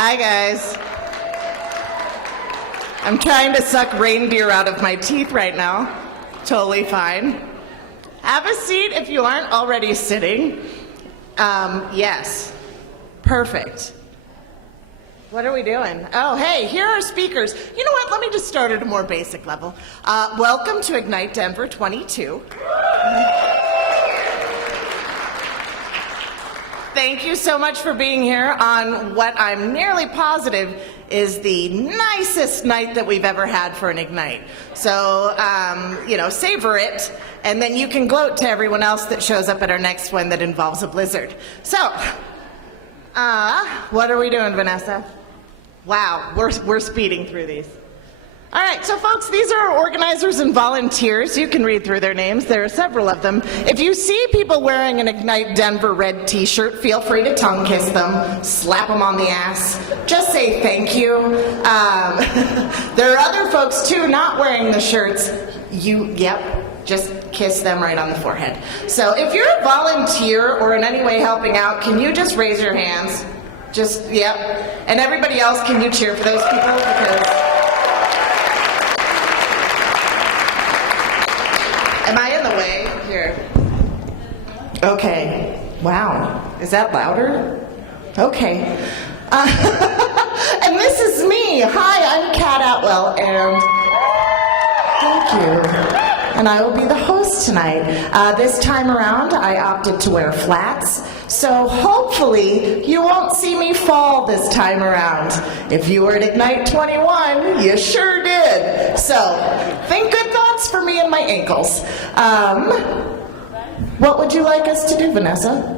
Hi, guys. I'm trying to suck reindeer out of my teeth right now. Totally fine. Have a seat if you aren't already sitting. Yes. Perfect. What are we doing? Oh, hey, here are speakers. You know what? Let me just start at a more basic level. Welcome to IgniteDenver 22. Thank you so much for being here on what I'm nearly positive is the nicest night that we've ever had for an Ignite. So, savor it, and then you can gloat to everyone else that shows up at our next one that involves a blizzard. So, what are we doing, Vanessa? Wow, we're speeding through these. All right, so folks, these are our organizers and volunteers. You can read through their names. There are several of them. If you see people wearing an IgniteDenver red t-shirt, feel free to tongue kiss them, slap them on the ass, just say thank you. There are other folks, too, not wearing the shirts. Just kiss them right on the forehead. So if you're a volunteer or in any way helping out, can you just raise your hands? And everybody else, can you cheer for those people? Because... Am I in the way? Here. Okay. Wow. Is that louder? Okay. And this is me. Hi, I'm Kat Atwell, and thank you. And I will be the host tonight. This time around, I opted to wear flats, so hopefully you won't see me fall this time around. If you were at Ignite 21, you sure did. So, think good thoughts for me and my ankles. What would you like us to do, Vanessa?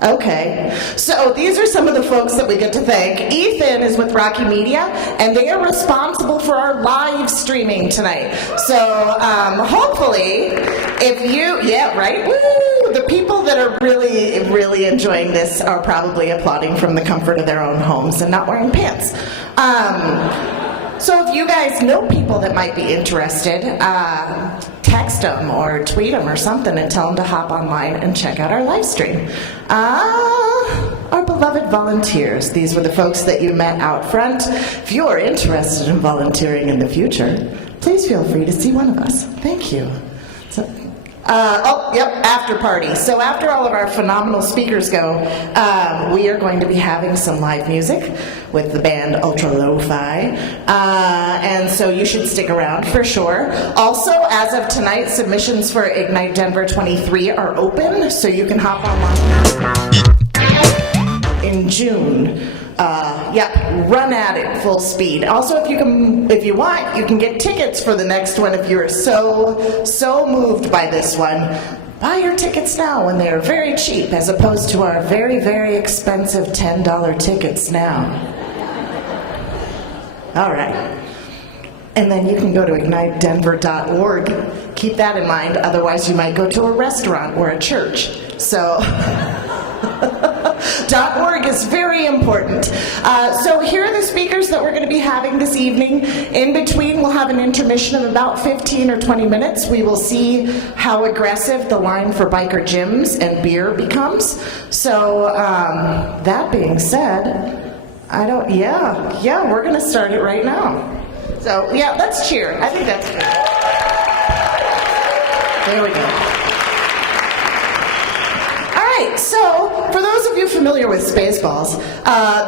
Okay, so these are some of the folks that we get to thank. Ethan is with Rocky Media, and they are responsible for our live streaming tonight. So hopefully, if you, woo, the people that are really, really enjoying this are probably applauding from the comfort of their own homes and not wearing pants. So if you guys know people that might be interested, text them or tweet them or something and tell them to hop online and check out our live stream. Our beloved volunteers. These were the folks that you met out front. If you are interested in volunteering in the future, please feel free to see one of us. Thank you. After party. So after all of our phenomenal speakers go, we are going to be having some live music with the band Ultra Lo-Fi, and so you should stick around for sure. Also, as of tonight, submissions for IgniteDenver 23 are open, so you can hop online in June. Run at it full speed. Also, if you want, you can get tickets for the next one if you're so moved by this one. Buy your tickets now when they're very cheap, as opposed to our very, very expensive $10 tickets now. All right. And then you can go to IgniteDenver.org. Keep that in mind, otherwise you might go to a restaurant or a church. So, .org is very important. So here are the speakers that we're going to be having this evening. In between, we'll have an intermission of about 15 or 20 minutes. We will see how aggressive the line for biker gyms and beer becomes. So, that being said, we're going to start it right now. So, yeah, let's cheer. I think that's good. There we go. All right, so for those of you familiar with Spaceballs,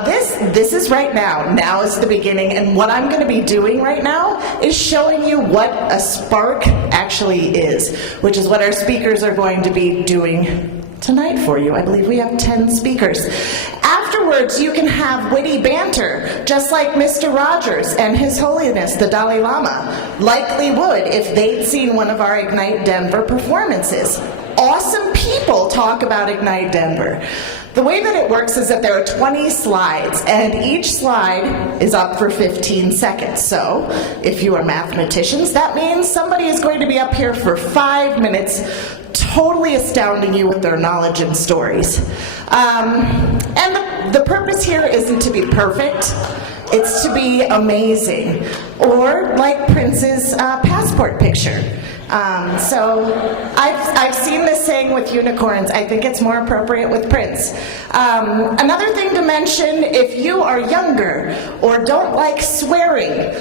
this is right now. Now is the beginning, and what I'm going to be doing right now is showing you what a spark actually is, which is what our speakers are going to be doing tonight for you. I believe we have 10 speakers. Afterwards, you can have witty banter, just like Mr. Rogers and His Holiness the Dalai Lama likely would if they'd seen one of our Ignite Denver performances. Awesome people talk about Ignite Denver. The way that it works is that there are 20 slides, and each slide is up for 15 seconds. So, if you are mathematicians, that means somebody is going to be up here for 5 minutes, totally astounding you with their knowledge and stories. And the purpose here isn't to be perfect, it's to be amazing, or like Prince's passport picture. So I've seen this saying with unicorns. I think it's more appropriate with Prince. Another thing to mention, if you are younger or don't like swearing,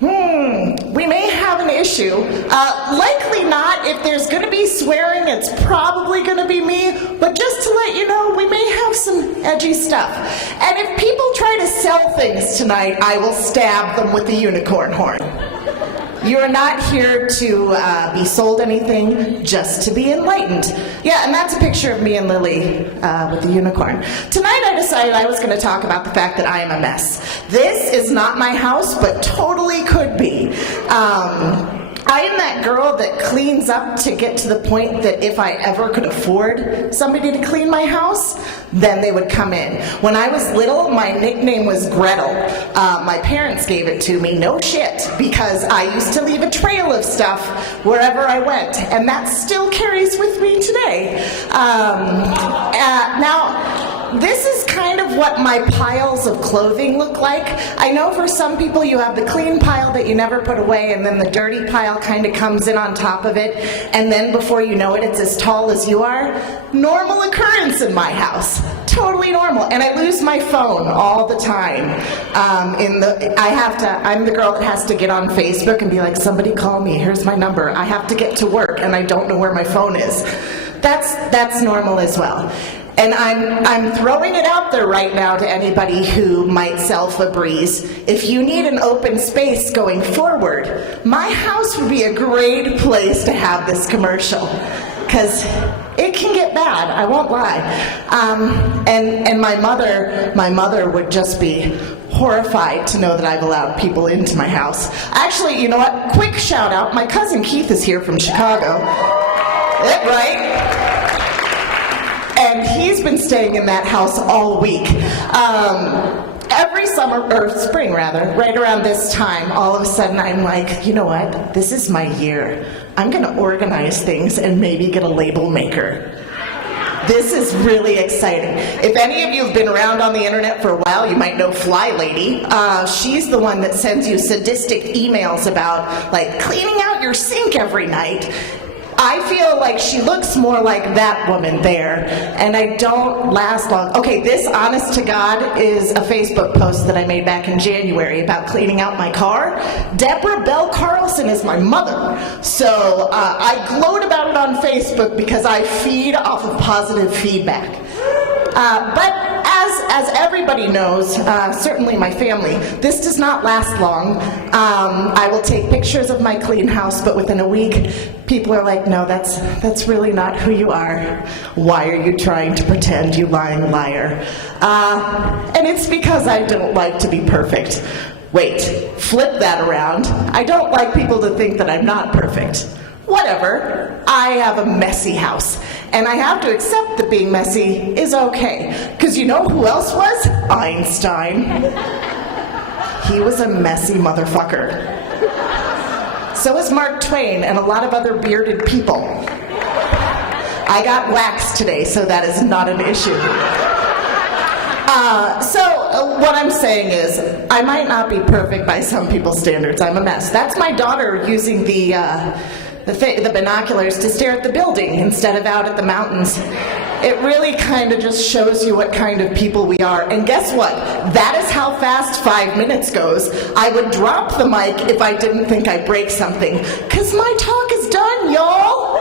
we may have an issue. Likely not. If there's going to be swearing, it's probably going to be me. But just to let you know, we may have some edgy stuff. And if people try to sell things tonight, I will stab them with the unicorn horn. You are not here to be sold anything, just to be enlightened. Yeah, and that's a picture of me and Lily with the unicorn. Tonight I decided I was going to talk about the fact that I am a mess. This is not my house, but totally could be. I am that girl that cleans up to get to the point that if I ever could afford somebody to clean my house, then they would come in. When I was little, my nickname was Gretel. My parents gave it to me, no shit, because I used to leave a trail of stuff wherever I went, and that still carries with me today. Now, this is kind of what my piles of clothing look like. I know for some people you have the clean pile that you never put away, and then the dirty pile kind of comes in on top of it, and then before you know it, it's as tall as you are. Normal occurrence in my house. Totally normal. And I lose my phone all the time. I'm the girl that has to get on Facebook and be like, somebody call me, here's my number. I have to get to work and I don't know where my phone is. That's normal as well. And I'm throwing it out there right now to anybody who might sell Febreze. If you need an open space going forward, my house would be a great place to have this commercial. Because it can get bad, I won't lie. And my mother would just be horrified to know that I've allowed people into my house. Actually, you know what? Quick shout out. My cousin Keith is here from Chicago. Right? And he's been staying in that house all week. Every summer, or spring rather, right around this time, all of a sudden I'm like, you know what? This is my year. I'm going to organize things and maybe get a label maker. This is really exciting. If any of you have been around on the internet for a while, you might know Fly Lady. She's the one that sends you sadistic emails about, like, cleaning out your sink every night. I feel like she looks more like that woman there, and I don't last long. Okay, this, honest to God, is a Facebook post that I made back in January about cleaning out my car. Deborah Bell Carlson is my mother, so I gloat about it on Facebook because I feed off of positive feedback. But as everybody knows, certainly my family, this does not last long. I will take pictures of my clean house, but within a week, people are like, no, that's really not who you are. Why are you trying to pretend, you lying liar? And it's because I don't like to be perfect. Wait, flip that around. I don't like people to think that I'm not perfect. Whatever, I have a messy house, and I have to accept that being messy is okay, because you know who else was? Einstein. He was a messy motherfucker. So is Mark Twain and a lot of other bearded people. I got waxed today, so that is not an issue. What I'm saying is, I might not be perfect by some people's standards. I'm a mess. That's my daughter using the binoculars to stare at the building instead of out at the mountains. It really kind of just shows you what kind of people we are. And guess what? That is how fast 5 minutes goes. I would drop the mic if I didn't think I'd break something. 'Cause my talk is done, y'all.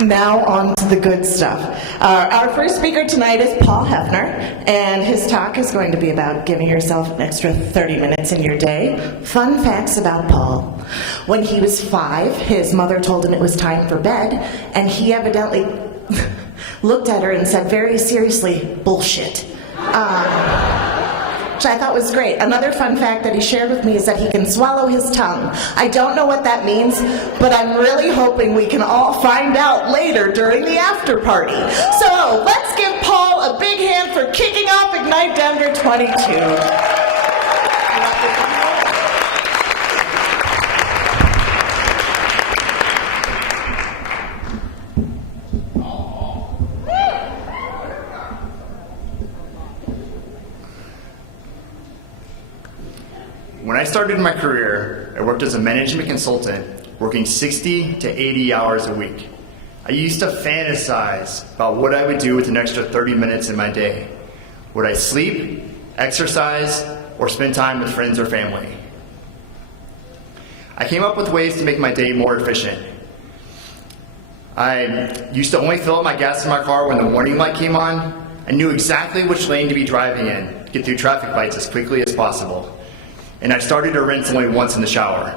Now on to the good stuff. Our first speaker tonight is Paul Heffner, and his talk is going to be about giving yourself an extra 30 minutes in your day. Fun facts about Paul. When he was 5, his mother told him it was time for bed, and he evidently looked at her and said very seriously, "Bullshit." Which I thought was great. Another fun fact that he shared with me is that he can swallow his tongue. I don't know what that means, but I'm really hoping we can all find out later during the after party. So let's give Paul a big hand for kicking off IgniteDenver 22. When I started my career, I worked as a management consultant, working 60 to 80 hours a week. I used to fantasize about what I would do with an extra 30 minutes in my day. Would I sleep, exercise, or spend time with friends or family? I came up with ways to make my day more efficient. I used to only fill up my gas in my car when the warning light came on. I knew exactly which lane to be driving in, to get through traffic lights as quickly as possible. And I started to rinse only once in the shower.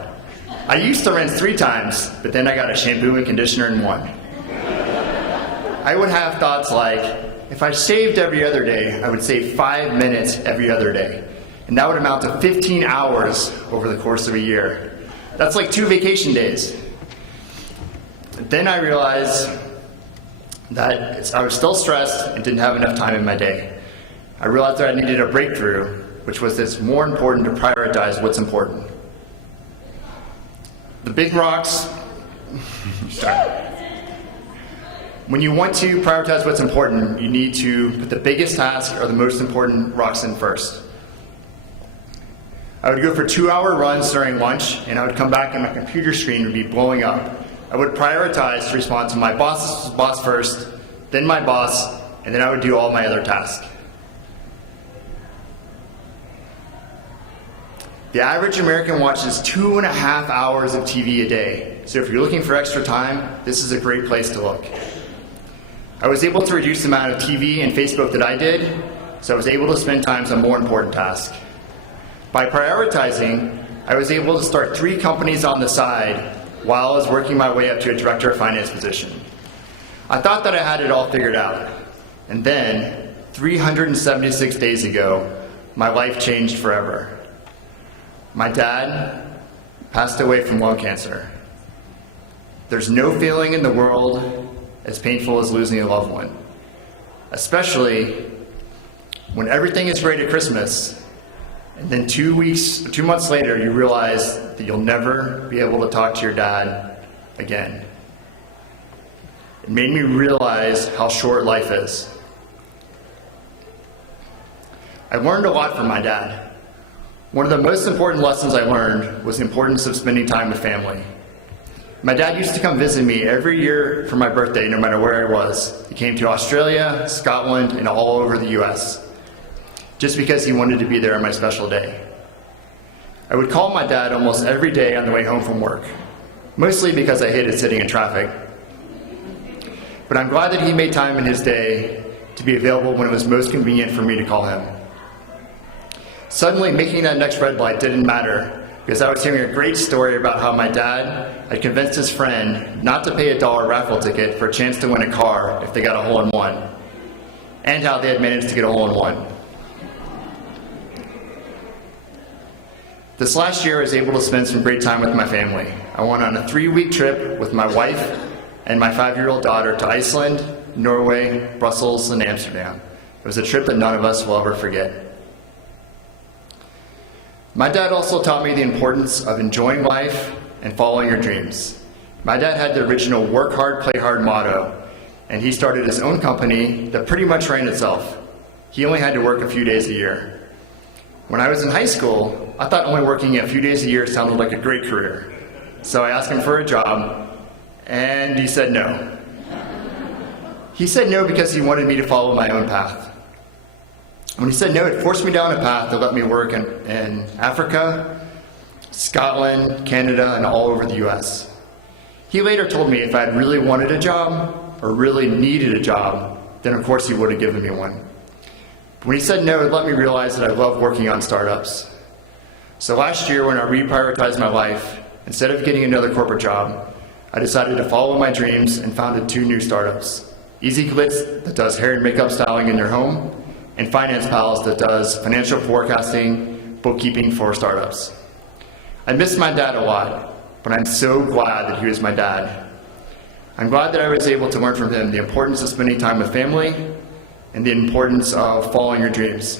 I used to rinse 3 times, but then I got a shampoo and conditioner in one. I would have thoughts like, if I shaved every other day, I would save 5 minutes every other day. And that would amount to 15 hours over the course of a year. That's like 2 vacation days. Then I realized that I was still stressed and didn't have enough time in my day. I realized that I needed a breakthrough, which was that it's more important to prioritize what's important. The big rocks, when you want to prioritize what's important, you need to put the biggest task or the most important rocks in first. I would go for 2-hour runs during lunch, and I would come back and my computer screen would be blowing up. I would prioritize to respond to my boss's boss first, then my boss, and then I would do all my other tasks. The average American watches 2.5 hours of TV a day. So if you're looking for extra time, this is a great place to look. I was able to reduce the amount of TV and Facebook that I did, so I was able to spend time on more important tasks. By prioritizing, I was able to start 3 companies on the side while I was working my way up to a director of finance position. I thought that I had it all figured out. And then, 376 days ago, my life changed forever. My dad passed away from lung cancer. There's no feeling in the world as painful as losing a loved one, especially when everything is great at Christmas, and then 2 months later, you realize that you'll never be able to talk to your dad again. It made me realize how short life is. I learned a lot from my dad. One of the most important lessons I learned was the importance of spending time with family. My dad used to come visit me every year for my birthday, no matter where I was. He came to Australia, Scotland, and all over the US, just because he wanted to be there on my special day. I would call my dad almost every day on the way home from work, mostly because I hated sitting in traffic. But I'm glad that he made time in his day to be available when it was most convenient for me to call him. Suddenly, making that next red light didn't matter, because I was hearing a great story about how my dad had convinced his friend not to pay a $1 raffle ticket for a chance to win a car if they got a hole-in-one, and how they had managed to get a hole-in-one. This last year, I was able to spend some great time with my family. I went on a 3-week trip with my wife and my 5-year-old daughter to Iceland, Norway, Brussels, and Amsterdam. It was a trip that none of us will ever forget. My dad also taught me the importance of enjoying life and following your dreams. My dad had the original work hard, play hard motto, and he started his own company that pretty much ran itself. He only had to work a few days a year. When I was in high school, I thought only working a few days a year sounded like a great career. So I asked him for a job, and he said no. He said no because he wanted me to follow my own path. When he said no, it forced me down a path that let me work in Africa, Scotland, Canada, and all over the US. He later told me if I had really wanted a job or really needed a job, then of course he would have given me one. When he said no, it let me realize that I love working on startups. So last year, when I reprioritized my life, instead of getting another corporate job, I decided to follow my dreams and founded 2 new startups. Easy Glitz, that does hair and makeup styling in your home, and Finance Pals, that does financial forecasting, bookkeeping for startups. I miss my dad a lot, but I'm so glad that he was my dad. I'm glad that I was able to learn from him the importance of spending time with family and the importance of following your dreams.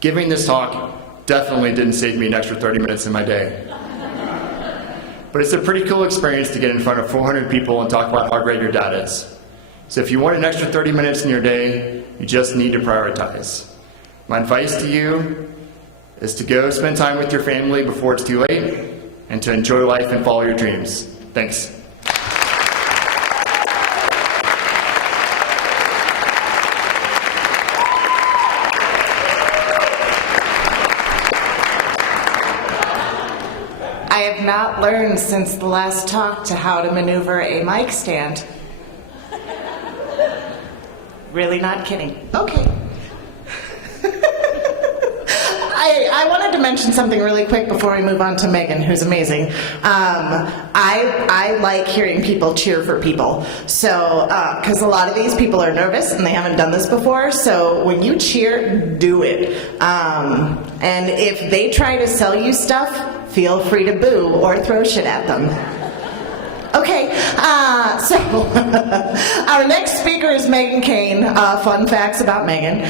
Giving this talk definitely didn't save me an extra 30 minutes in my day. But it's a pretty cool experience to get in front of 400 people and talk about how great your dad is. So if you want an extra 30 minutes in your day, you just need to prioritize. My advice to you is to go spend time with your family before it's too late, and to enjoy life and follow your dreams. Thanks. I have not learned since the last talk to how to maneuver a mic stand. Really not kidding. Okay. I wanted to mention something really quick before we move on to Meagan, who's amazing. I like hearing people cheer for people. So, because a lot of these people are nervous and they haven't done this before. So when you cheer, do it. And if they try to sell you stuff, feel free to boo or throw shit at them. Okay, so our next speaker is Meagan Cain. Fun facts about Meagan.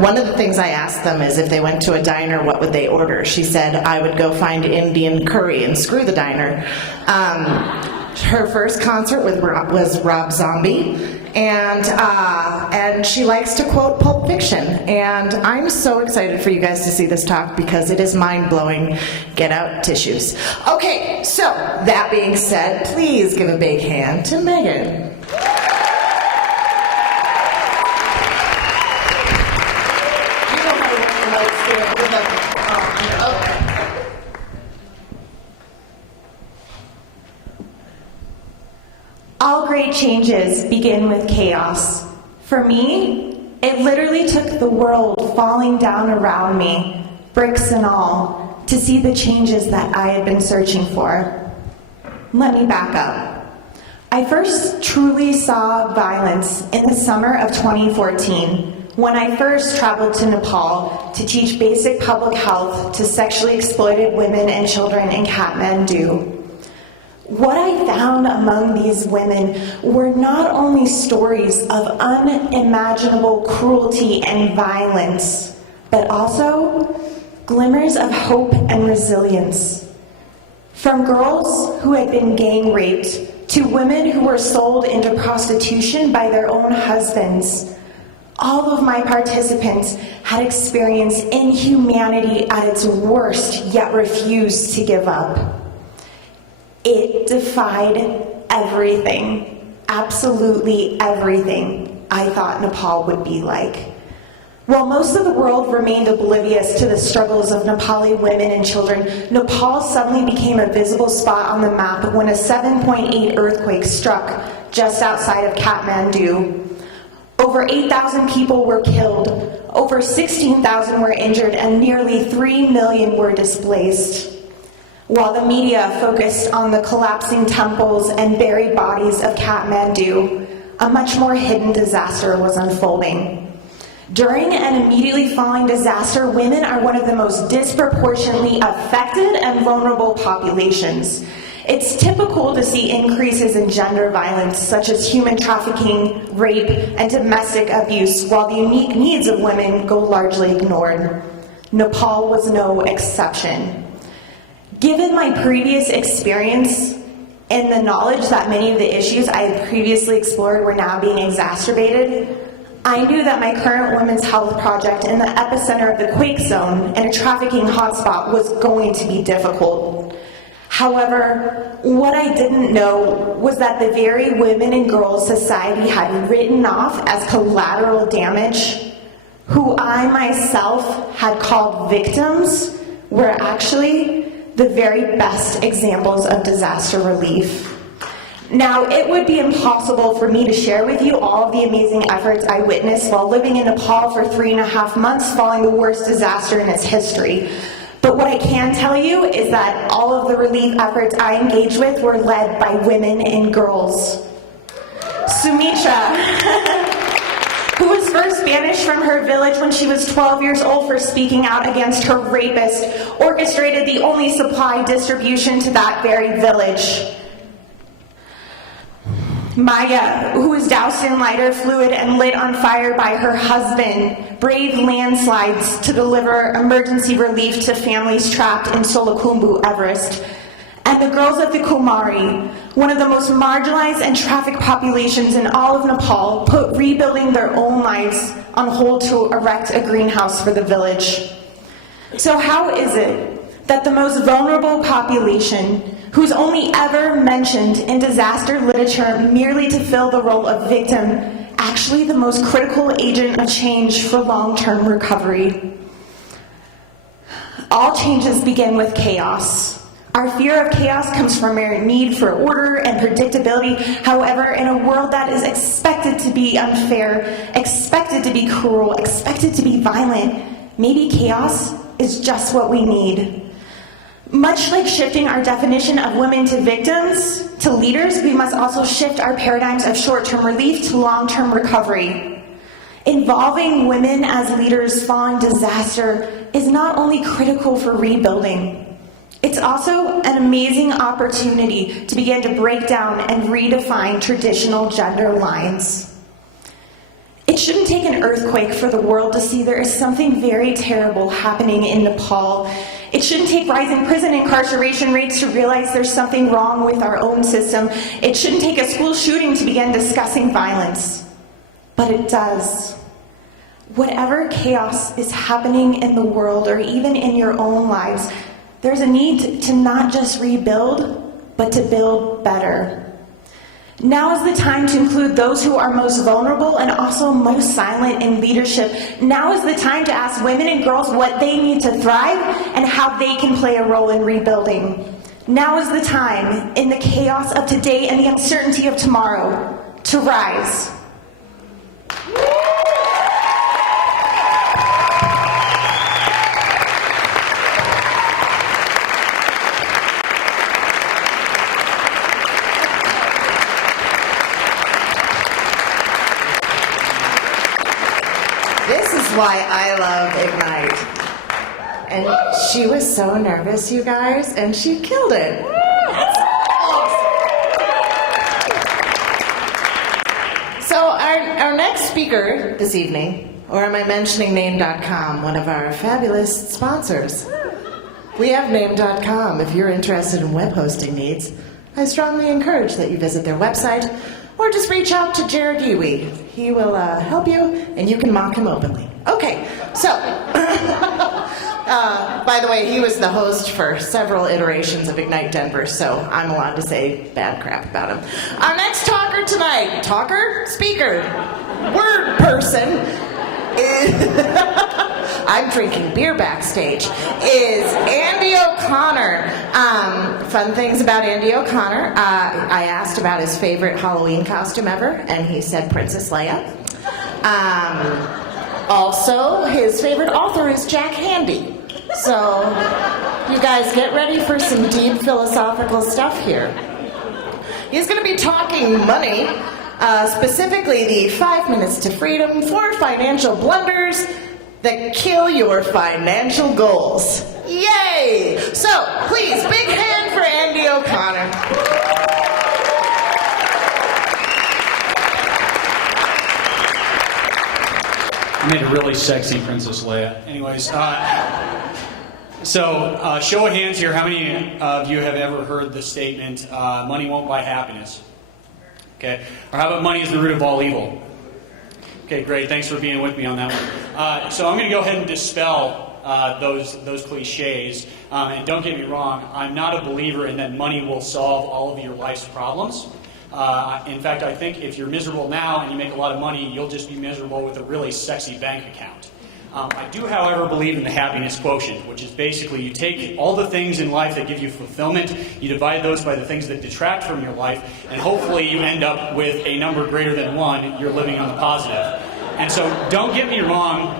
One of the things I asked them is if they went to a diner, what would they order? She said, I would go find Indian curry and screw the diner. Her first concert was Rob Zombie, and she likes to quote Pulp Fiction. And I'm so excited for you guys to see this talk because it is mind-blowing. Get out tissues. Okay, so that being said, please give a big hand to Meagan. All great changes begin with chaos. For me, it literally took the world falling down around me, bricks and all, to see the changes that I had been searching for. Let me back up. I first truly saw violence in the summer of 2014, when I first traveled to Nepal to teach basic public health to sexually exploited women and children in Kathmandu. What I found among these women were not only stories of unimaginable cruelty and violence, but also glimmers of hope and resilience. From girls who had been gang raped to women who were sold into prostitution by their own husbands, all of my participants had experienced inhumanity at its worst, yet refused to give up. It defied everything, absolutely everything I thought Nepal would be like. While most of the world remained oblivious to the struggles of Nepali women and children, Nepal suddenly became a visible spot on the map when a 7.8 earthquake struck just outside of Kathmandu. Over 8,000 people were killed, over 16,000 were injured, and nearly 3 million were displaced. While the media focused on the collapsing temples and buried bodies of Kathmandu, a much more hidden disaster was unfolding. During an immediately following disaster, women are one of the most disproportionately affected and vulnerable populations. It's typical to see increases in gender violence, such as human trafficking, rape, and domestic abuse, while the unique needs of women go largely ignored. Nepal was no exception. Given my previous experience and the knowledge that many of the issues I had previously explored were now being exacerbated, I knew that my current women's health project in the epicenter of the quake zone and a trafficking hotspot was going to be difficult. However, what I didn't know was that the very women and girls society had written off as collateral damage, who I myself had called victims, were actually the very best examples of disaster relief. Now, it would be impossible for me to share with you all of the amazing efforts I witnessed while living in Nepal for 3.5 months following the worst disaster in its history. But what I can tell you is that all of the relief efforts I engaged with were led by women and girls. Sumitra, who was first banished from her village when she was 12 years old for speaking out against her rapist, orchestrated the only supply distribution to that very village. Maya, who was doused in lighter fluid and lit on fire by her husband, braved landslides to deliver emergency relief to families trapped in Solukhumbu, Everest. And the girls of the Kumari, one of the most marginalized and trafficked populations in all of Nepal, put rebuilding their own lives on hold to erect a greenhouse for the village. So how is it that the most vulnerable population, who's only ever mentioned in disaster literature merely to fill the role of victim, actually the most critical agent of change for long-term recovery? All changes begin with chaos. Our fear of chaos comes from our need for order and predictability. However, in a world that is expected to be unfair, expected to be cruel, expected to be violent, maybe chaos is just what we need. Much like shifting our definition of women to victims, to leaders, we must also shift our paradigms of short-term relief to long-term recovery. Involving women as leaders following disaster is not only critical for rebuilding, it's also an amazing opportunity to begin to break down and redefine traditional gender lines. It shouldn't take an earthquake for the world to see there is something very terrible happening in Nepal. It shouldn't take rising prison incarceration rates to realize there's something wrong with our own system. It shouldn't take a school shooting to begin discussing violence. But it does. Whatever chaos is happening in the world, or even in your own lives, there's a need to not just rebuild, but to build better. Now is the time to include those who are most vulnerable and also most silent in leadership. Now is the time to ask women and girls what they need to thrive and how they can play a role in rebuilding. Now is the time, in the chaos of today and the uncertainty of tomorrow, to rise. Why I love Ignite. And she was so nervous, you guys, and she killed it. That's awesome. So our next speaker this evening, or am I mentioning name.com, one of our fabulous sponsors. We have name.com. If you're interested in web hosting needs, I strongly encourage that you visit their website or just reach out to Jared Dewey. He will help you, and you can mock him openly. Okay, so, by the way, he was the host for several iterations of IgniteDenver, so I'm allowed to say bad crap about him. Our next talker tonight, speaker, word person, is, I'm drinking beer backstage, is Andy OConnor. Fun things about Andy OConnor, I asked about his favorite Halloween costume ever, and he said Princess Leia. Also, his favorite author is Jack Handy. So, you guys get ready for some deep philosophical stuff here. He's going to be talking money. specifically the 5 Minutes to Freedom for Financial Blunders that kill your financial goals. Yay! So, please, big hand for Andy O'Connor. I made a really sexy Princess Leia. Anyways, show of hands here. How many of you have ever heard the statement, money won't buy happiness? Okay. Or how about money is the root of all evil? Okay, great. Thanks for being with me on that one. So I'm going to go ahead and dispel those cliches. And don't get me wrong, I'm not a believer in that money will solve all of your life's problems. In fact, I think if you're miserable now and you make a lot of money, you'll just be miserable with a really sexy bank account. I do, however, believe in the happiness quotient, which is basically you take all the things in life that give you fulfillment, you divide those by the things that detract from your life, and hopefully you end up with a number greater than 1. You're living on the positive. And so don't get me wrong,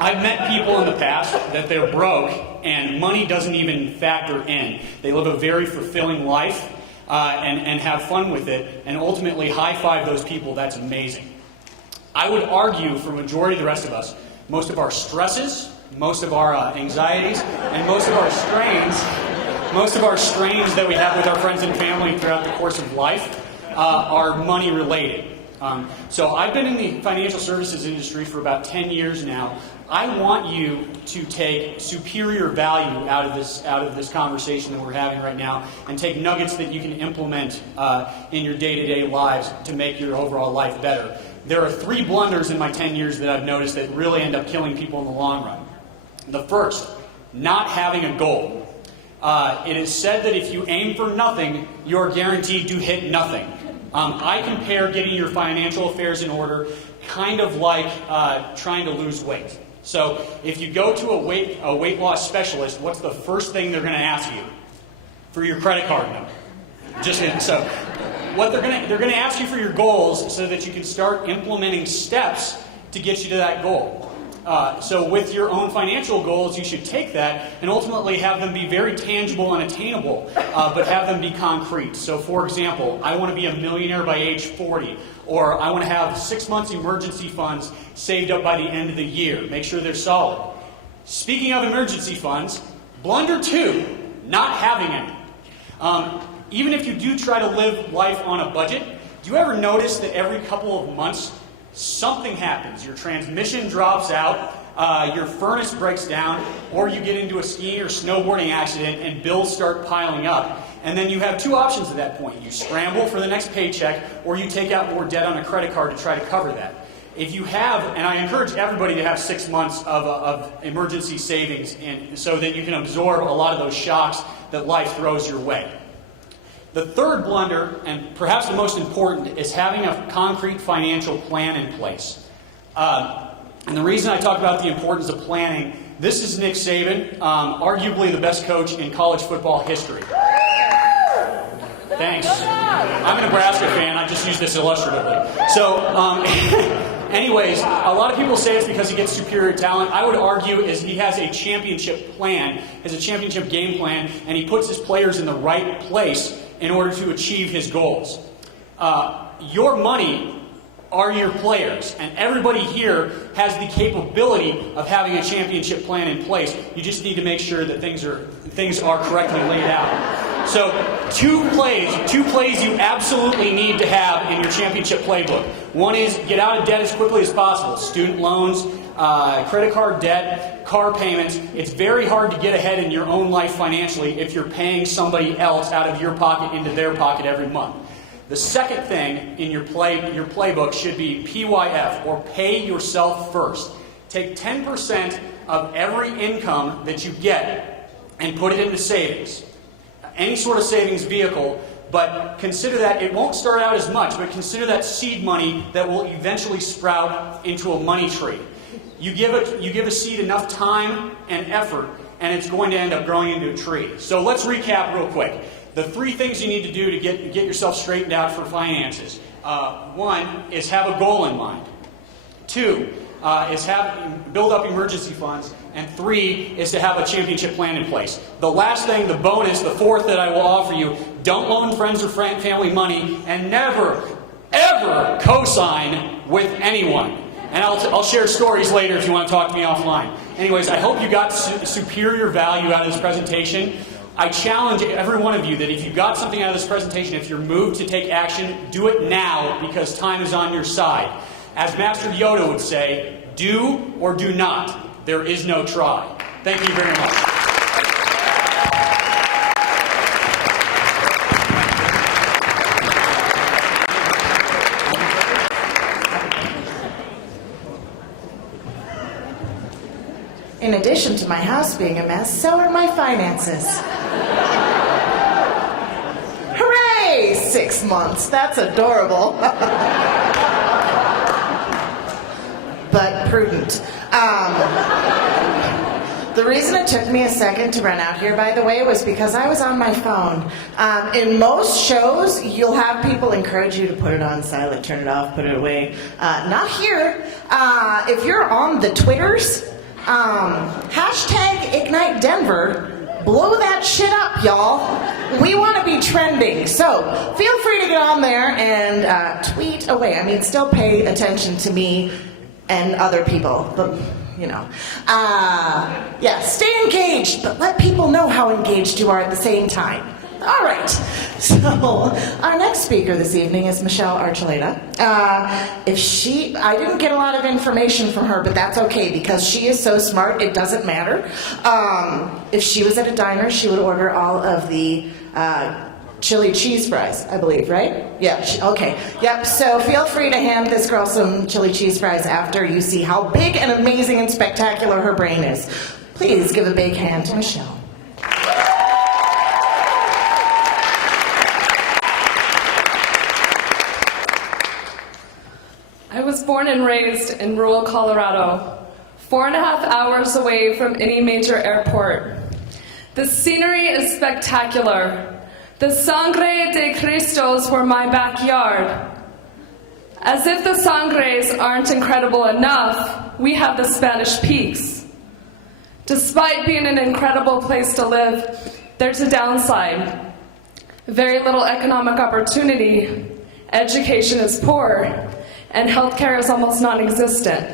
I've met people in the past that they're broke and money doesn't even factor in. They live a very fulfilling life. And have fun with it, and ultimately high-five those people. That's amazing. I would argue for a majority of the rest of us, most of our stresses, most of our anxieties, and most of our strains that we have with our friends and family throughout the course of life are money-related. So I've been in the financial services industry for about 10 years now. I want you to take superior value out of this conversation that we're having right now and take nuggets that you can implement in your day-to-day lives to make your overall life better. There are 3 blunders in my 10 years that I've noticed that really end up killing people in the long run. The first, not having a goal. It is said that if you aim for nothing, you're guaranteed to hit nothing. I compare getting your financial affairs in order kind of like trying to lose weight. So if you go to a weight loss specialist, what's the first thing they're going to ask you? For your credit card number. So what they're going to ask you for your goals so that you can start implementing steps to get you to that goal. So with your own financial goals, you should take that and ultimately have them be very tangible and attainable, but have them be concrete. So for example, I want to be a millionaire by age 40, or I want to have 6 months emergency funds saved up by the end of the year. Make sure they're solid. Speaking of emergency funds, blunder 2, not having any. Even if you do try to live life on a budget, do you ever notice that every couple of months something happens? Your transmission drops out, your furnace breaks down, or you get into a skiing or snowboarding accident and bills start piling up. And then you have 2 options at that point. You scramble for the next paycheck, or you take out more debt on a credit card to try to cover that. If you have, and I encourage everybody to have 6 months of emergency savings so that you can absorb a lot of those shocks that life throws your way. The third blunder, and perhaps the most important, is having a concrete financial plan in place. And the reason I talk about the importance of planning, this is Nick Saban, arguably the best coach in college football history. Thanks. I'm a Nebraska fan. I just use this illustratively. So, anyways, a lot of people say it's because he gets superior talent. I would argue is he has a championship plan, has a championship game plan, and he puts his players in the right place in order to achieve his goals. Your money are your players, and everybody here has the capability of having a championship plan in place. You just need to make sure that things are correctly laid out. So, two plays you absolutely need to have in your championship playbook. One is get out of debt as quickly as possible. Student loans, credit card debt, car payments. It's very hard to get ahead in your own life financially if you're paying somebody else out of your pocket into their pocket every month. The second thing in your playbook should be PYF, or pay yourself first. Take 10% of every income that you get and put it into savings. Any sort of savings vehicle, but consider that it won't start out as much, but consider that seed money that will eventually sprout into a money tree. You give a seed enough time and effort, and it's going to end up growing into a tree. So let's recap real quick. The 3 things you need to do to get yourself straightened out for finances. 1 is have a goal in mind. 2 is build up emergency funds. And 3 is to have a championship plan in place. The last thing, the bonus, the 4th that I will offer you, don't loan friends or family money, and never, ever co-sign with anyone. And I'll share stories later if you want to talk to me offline. Anyways, I hope you got superior value out of this presentation. I challenge every one of you that if you got something out of this presentation, if you're moved to take action, do it now because time is on your side. As Master Yoda would say, do or do not. There is no try. Thank you very much. In addition to my house being a mess, so are my finances. Hooray! 6 months. That's adorable. But prudent. The reason it took me a second to run out here, by the way, was because I was on my phone. In most shows, you'll have people encourage you to put it on silent, turn it off, put it away. Not here. If you're on the Twitters, hashtag IgniteDenver, blow that shit up, y'all. We want to be trending. So feel free to get on there and tweet away. I mean, still pay attention to me and other people, but you know. Yeah, stay engaged, but let people know how engaged you are at the same time. All right, so our next speaker this evening is Michelle Archuleta. I didn't get a lot of information from her, but that's okay because she is so smart, it doesn't matter. If she was at a diner, she would order all of the chili cheese fries, I believe, right? Yeah, okay. Yep, so feel free to hand this girl some chili cheese fries after you see how big and amazing and spectacular her brain is. Please give a big hand to Michelle. I was born and raised in rural Colorado, 4.5 hours away from any major airport. The scenery is spectacular. The Sangre de Cristos were my backyard. As if the Sangres aren't incredible enough, we have the Spanish Peaks. Despite being an incredible place to live, there's a downside. Very little economic opportunity, education is poor, and healthcare is almost non-existent.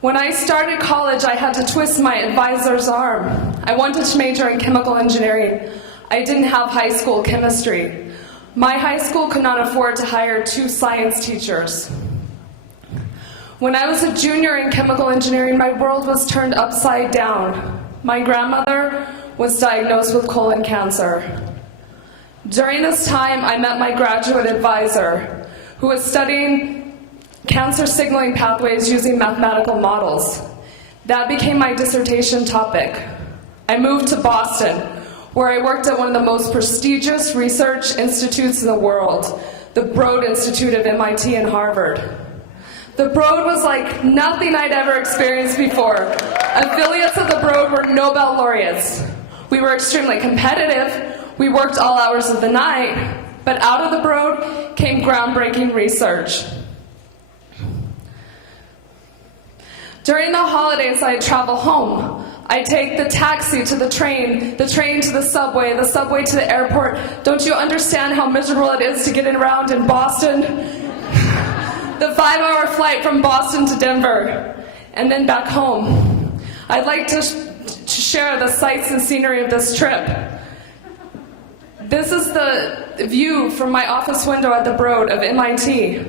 When I started college, I had to twist my advisor's arm. I wanted to major in chemical engineering. I didn't have high school chemistry. My high school could not afford to hire 2 science teachers. When I was a junior in chemical engineering, my world was turned upside down. My grandmother was diagnosed with colon cancer. During this time, I met my graduate advisor, who was studying cancer signaling pathways using mathematical models. That became my dissertation topic. I moved to Boston, where I worked at one of the most prestigious research institutes in the world, the Broad Institute of MIT and Harvard. The Broad was like nothing I'd ever experienced before. Affiliates of the Broad were Nobel laureates. We were extremely competitive. We worked all hours of the night, but out of the Broad came groundbreaking research. During the holidays, I'd travel home. I'd take the taxi to the train to the subway to the airport. Don't you understand how miserable it is to get around in Boston? The 5-hour flight from Boston to Denver, and then back home. I'd like to share the sights and scenery of this trip. This is the view from my office window at the Broad of MIT.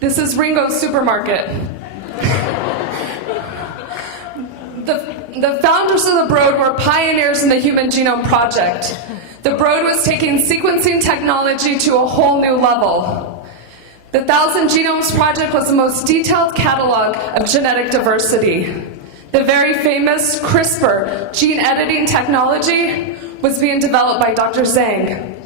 This is Ringo's supermarket. The founders of the Broad were pioneers in the Human Genome Project. The Broad was taking sequencing technology to a whole new level. The 1,000 Genomes Project was the most detailed catalog of genetic diversity. The very famous CRISPR gene editing technology was being developed by Dr. Zhang.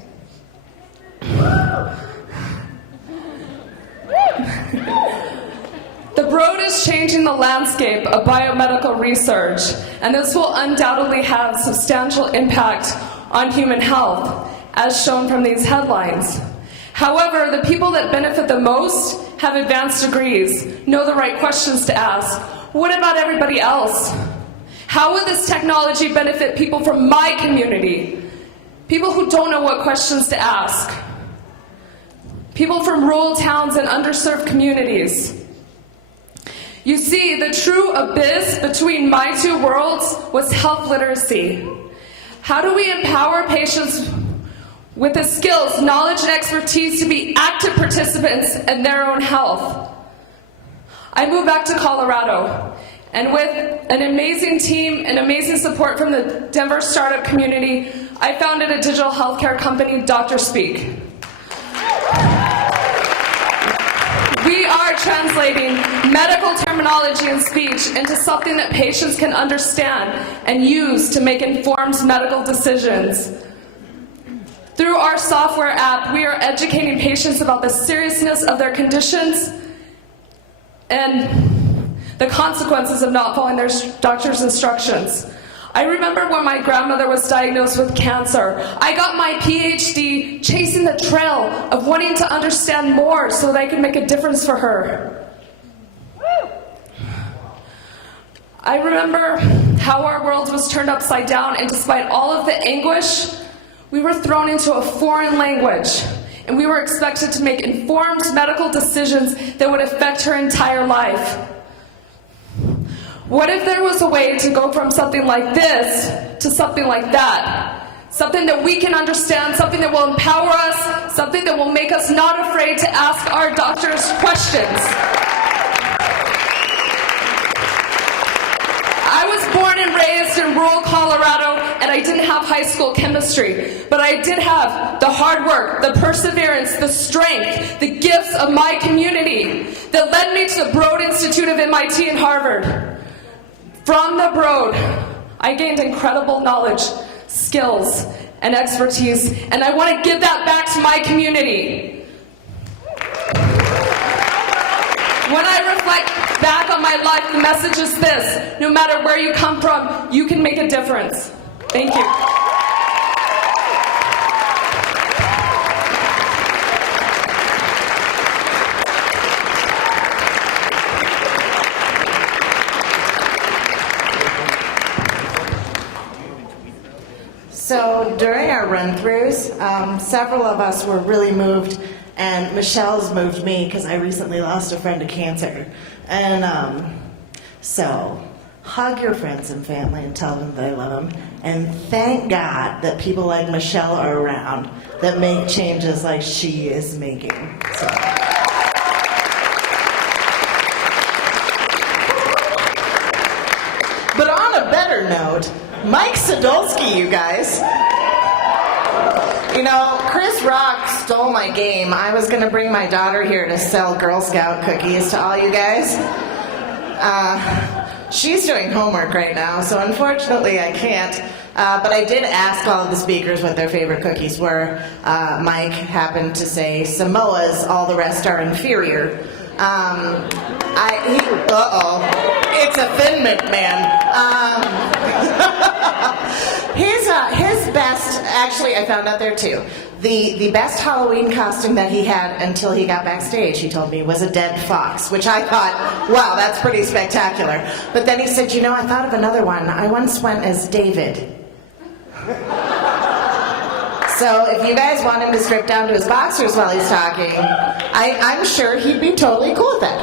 The Broad is changing the landscape of biomedical research, and this will undoubtedly have substantial impact on human health, as shown from these headlines. However, the people that benefit the most have advanced degrees, know the right questions to ask. What about everybody else? How would this technology benefit people from my community? People who don't know what questions to ask. people from rural towns and underserved communities. You see, the true abyss between my two worlds was health literacy. How do we empower patients with the skills, knowledge, and expertise to be active participants in their own health? I moved back to Colorado, and with an amazing team and amazing support from the Denver startup community, I founded a digital healthcare company, Dr. Speak. We are translating medical terminology and speech into something that patients can understand and use to make informed medical decisions. Through our software app, we are educating patients about the seriousness of their conditions and the consequences of not following their doctor's instructions. I remember when my grandmother was diagnosed with cancer. I got my PhD chasing the trail of wanting to understand more so that I could make a difference for her. I remember how our world was turned upside down, and despite all of the anguish, we were thrown into a foreign language, and we were expected to make informed medical decisions that would affect her entire life. What if there was a way to go from something like this to something like that? Something that we can understand, something that will empower us, something that will make us not afraid to ask our doctors questions. I was born and raised in rural Colorado, and I didn't have high school chemistry, but I did have the hard work, the perseverance, the strength, the gifts of my community that led me to the Broad Institute of MIT and Harvard. From the Broad, I gained incredible knowledge, skills, and expertise, and I want to give that back to my community. When I reflect back on my life, the message is this: no matter where you come from, you can make a difference. Thank you. So during our run-throughs, several of us were really moved, and Michelle's moved me because I recently lost a friend to cancer. And so hug your friends and family and tell them they love them. And thank God that people like Michelle are around that make changes like she is making. So. But on a better note, Mike Sudolsky, you guys. You know, Chris Rock stole my game. I was going to bring my daughter here to sell Girl Scout cookies to all you guys. She's doing homework right now, so unfortunately I can't. But I did ask all of the speakers what their favorite cookies were. Mike happened to say Samoa's, all the rest are inferior. It's a Thin McMahon. His best, actually I found out there too, the best Halloween costume that he had until he got backstage, he told me, was a dead fox, which I thought, wow, that's pretty spectacular. But then he said, you know, I thought of another one. I once went as David. So if you guys want him to strip down to his boxers while he's talking, I'm sure he'd be totally cool with that.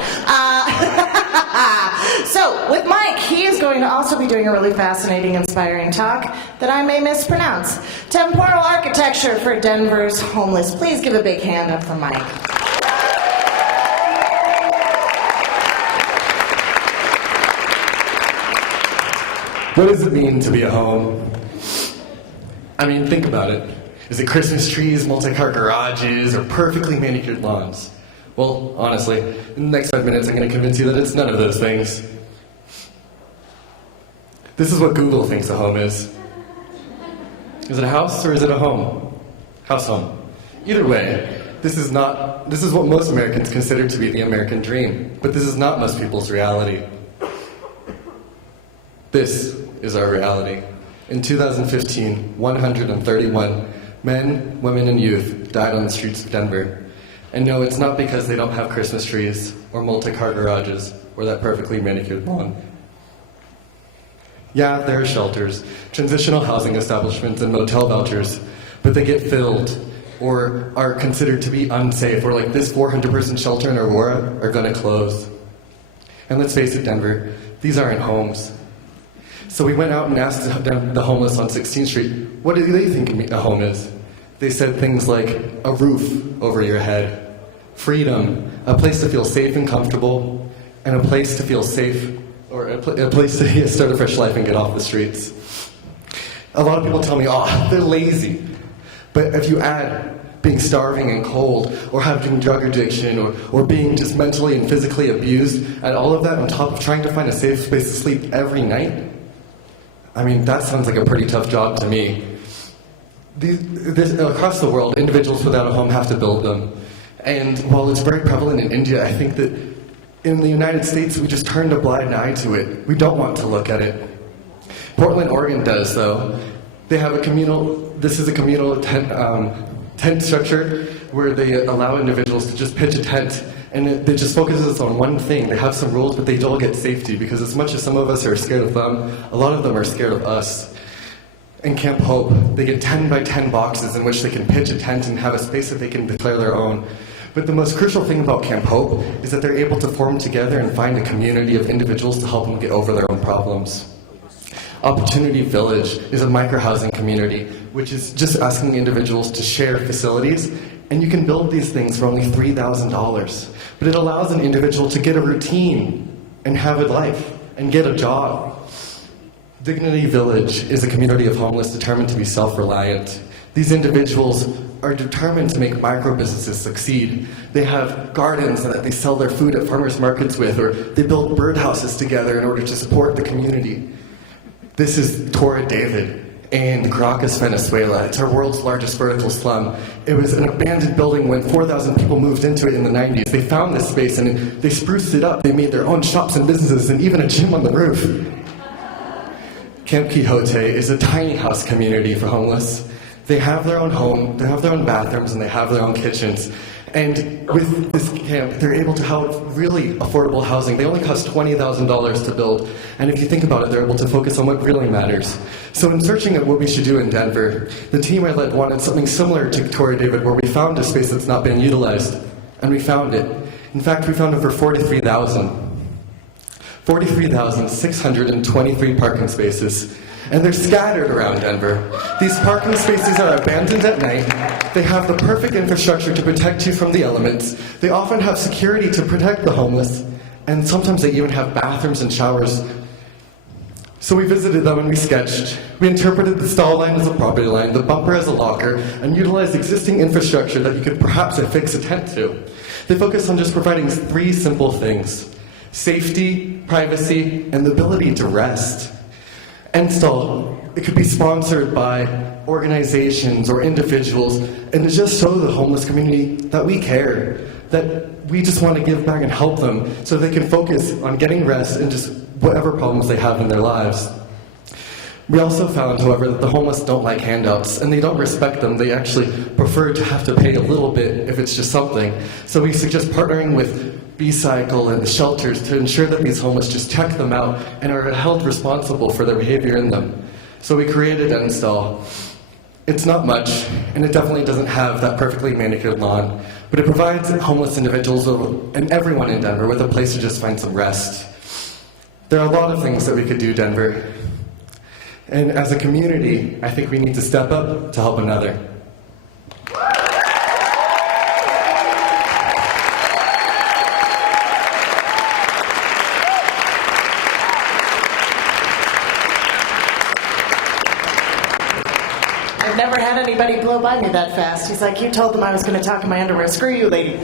So with Mike, he is going to also be doing a really fascinating, inspiring talk that I may mispronounce. Temporal architecture for Denver's homeless. Please give a big hand up for Mike. What does it mean to be a home? I mean, think about it. Is it Christmas trees, multi-car garages, or perfectly manicured lawns? Well, honestly, in the next 5 minutes I'm going to convince you that it's none of those things. This is what Google thinks a home is. Is it a house or is it a home? House home. Either way, this is what most Americans consider to be the American dream, but this is not most people's reality. This is our reality. In 2015, 131 men, women, and youth died on the streets of Denver. And no, it's not because they don't have Christmas trees, or multi-car garages, or that perfectly manicured lawn. Yeah, there are shelters, transitional housing establishments, and motel vouchers, but they get filled, or are considered to be unsafe, or like this 400-person shelter in Aurora are going to close. And let's face it, Denver, these aren't homes. So we went out and asked the homeless on 16th Street, what do they think a home is? They said things like a roof over your head, freedom, a place to feel safe and comfortable, and a place to feel safe, or a place to start a fresh life and get off the streets. A lot of people tell me, oh, they're lazy. But if you add being starving and cold, or having drug addiction, or being just mentally and physically abused, and all of that on top of trying to find a safe space to sleep every night, I mean, that sounds like a pretty tough job to me. Across the world, individuals without a home have to build them. And while it's very prevalent in India, I think that in the United States, we just turned a blind eye to it. We don't want to look at it. Portland, Oregon does, though. They have this is a communal tent structure where they allow individuals to just pitch a tent, and it just focuses on one thing. They have some rules, but they all get safety, because as much as some of us are scared of them, a lot of them are scared of us. In Camp Hope, they get 10 by 10 boxes in which they can pitch a tent and have a space that they can declare their own. But the most crucial thing about Camp Hope is that they're able to form together and find a community of individuals to help them get over their own problems. Opportunity Village is a micro-housing community, which is just asking individuals to share facilities, and you can build these things for only $3,000. But it allows an individual to get a routine and have a life and get a job. Dignity Village is a community of homeless determined to be self-reliant. These individuals are determined to make micro-businesses succeed. They have gardens that they sell their food at farmers markets with, or they build birdhouses together in order to support the community. This is Torre David in Caracas, Venezuela. It's our world's largest vertical slum. It was an abandoned building when 4,000 people moved into it in the 90s. They found this space and they spruced it up. They made their own shops and businesses and even a gym on the roof. Camp Quixote is a tiny house community for homeless. They have their own home, they have their own bathrooms, and they have their own kitchens. And with this camp, they're able to have really affordable housing. They only cost $20,000 to build. And if you think about it, they're able to focus on what really matters. So in searching at what we should do in Denver, the team I led wanted something similar to Torre David, where we found a space that's not been utilized. And we found it. In fact, we found it for $43,623 parking spaces. And they're scattered around Denver. These parking spaces are abandoned at night. They have the perfect infrastructure to protect you from the elements. They often have security to protect the homeless. And sometimes they even have bathrooms and showers. So we visited them and we sketched. We interpreted the stall line as a property line, the bumper as a locker, and utilized existing infrastructure that you could perhaps affix a tent to. They focused on just providing 3 simple things: safety, privacy, and the ability to rest. Install, it could be sponsored by organizations or individuals, and to just show the homeless community that we care, that we just want to give back and help them so they can focus on getting rest and just whatever problems they have in their lives. We also found, however, that the homeless don't like handouts, and they don't respect them. They actually prefer to have to pay a little bit if it's just something. So we suggest partnering with B-Cycle and the shelters to ensure that these homeless just check them out and are held responsible for their behavior in them. So we created an install. It's not much, and it definitely doesn't have that perfectly manicured lawn, but it provides homeless individuals and everyone in Denver with a place to just find some rest. There are a lot of things that we could do, Denver. And as a community, I think we need to step up to help another. I've never had anybody blow by me that fast. He's like, you told them I was going to talk in my underwear. Screw you, lady.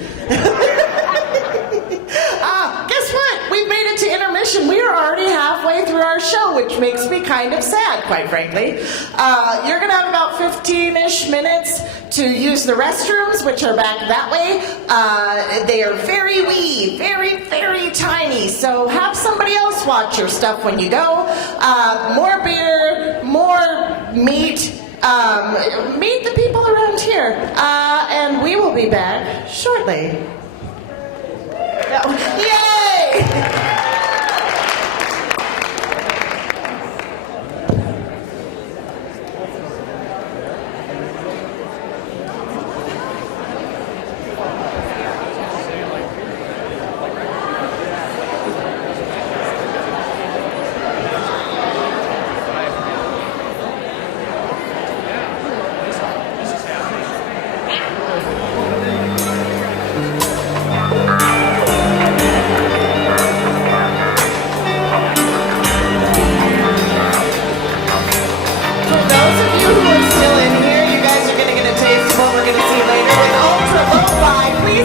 Guess what? We've made it to intermission. We are already halfway through our show, which makes me kind of sad, quite frankly. You're going to have about 15-ish minutes to use the restrooms, which are back that way. They are very wee, very, very tiny. So have somebody else watch your stuff when you go. More beer, more meat. Meet the people around here. And we will be back shortly. Yay!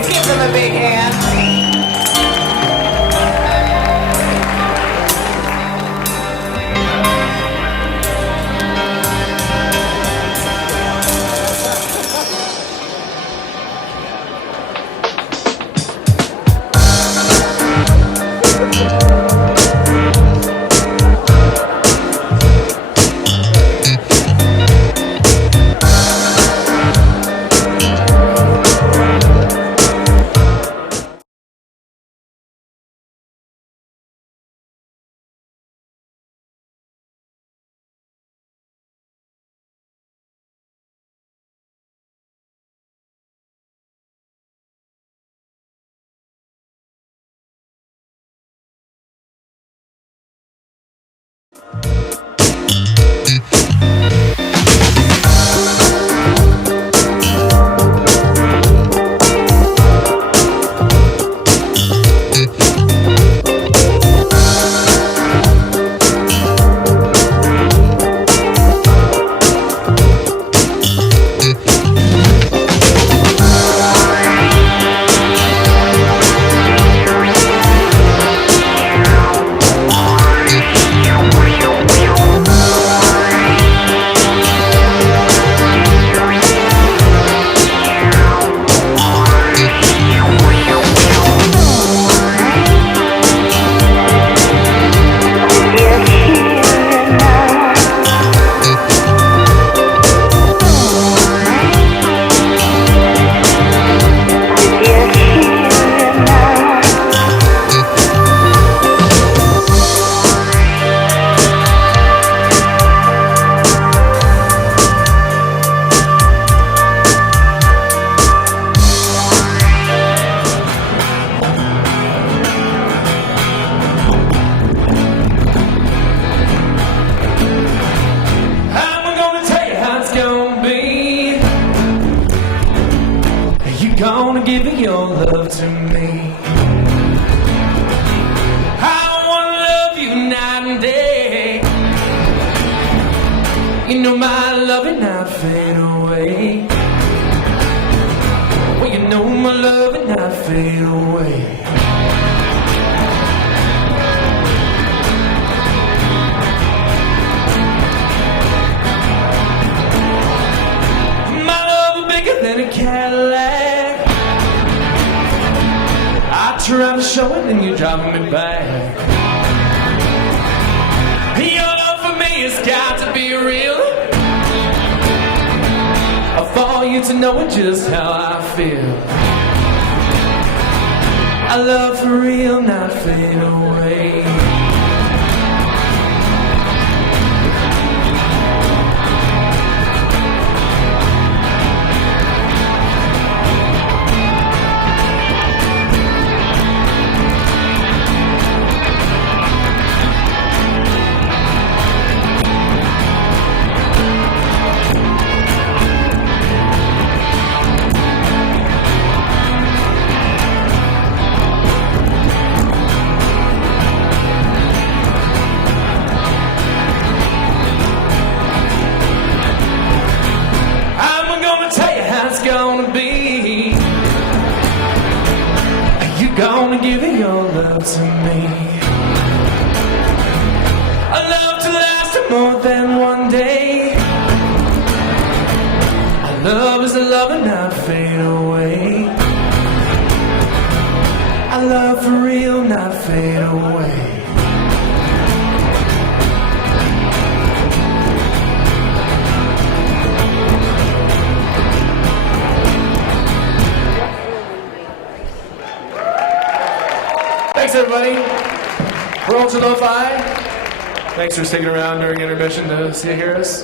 Give them a big hand. Try to show it and you're driving me back. Your love for me has got to be real. For you to know just how I feel. I love for real, not fade away. Gonna give your love to me. A love to last more than one day. Our love is a love and not fade away. Our love for real, not fade away. Thanks, everybody. We're Ultra Lo-Fi. Thanks for sticking around during intermission to hear us.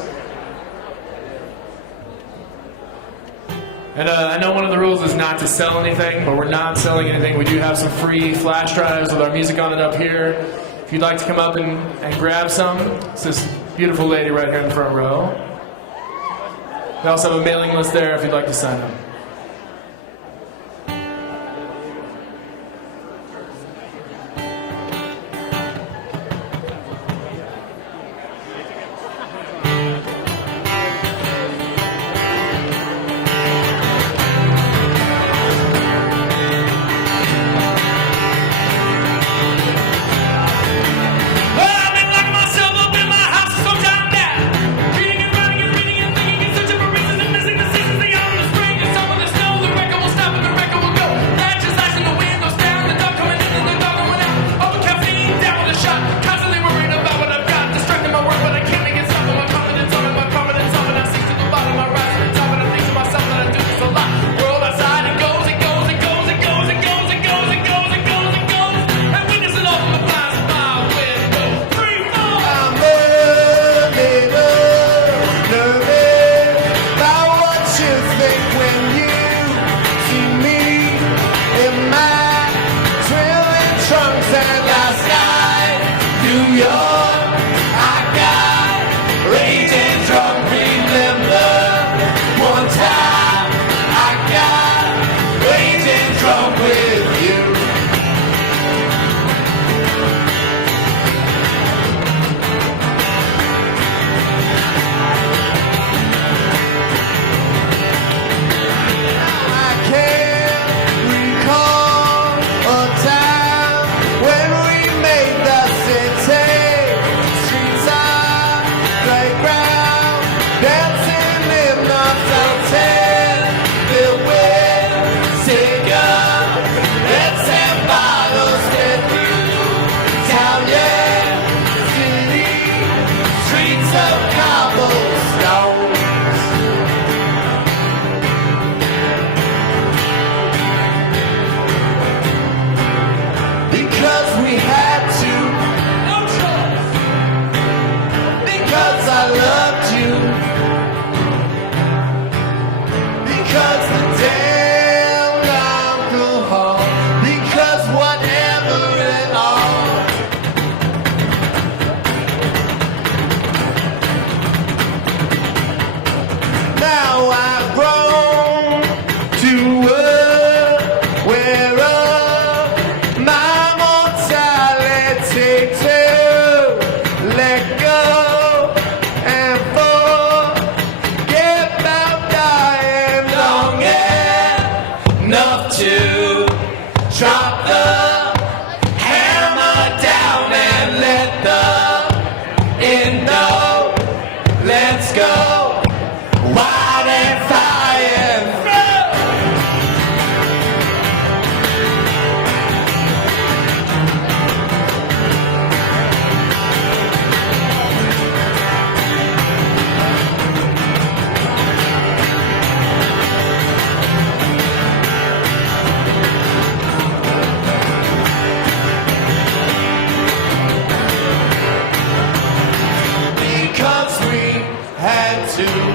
And I know one of the rules is not to sell anything, but we're not selling anything. We do have some free flash drives with our music on it up here. If you'd like to come up and grab some, it's this beautiful lady right here in the front row. We also have a mailing list there if you'd like to sign up. too.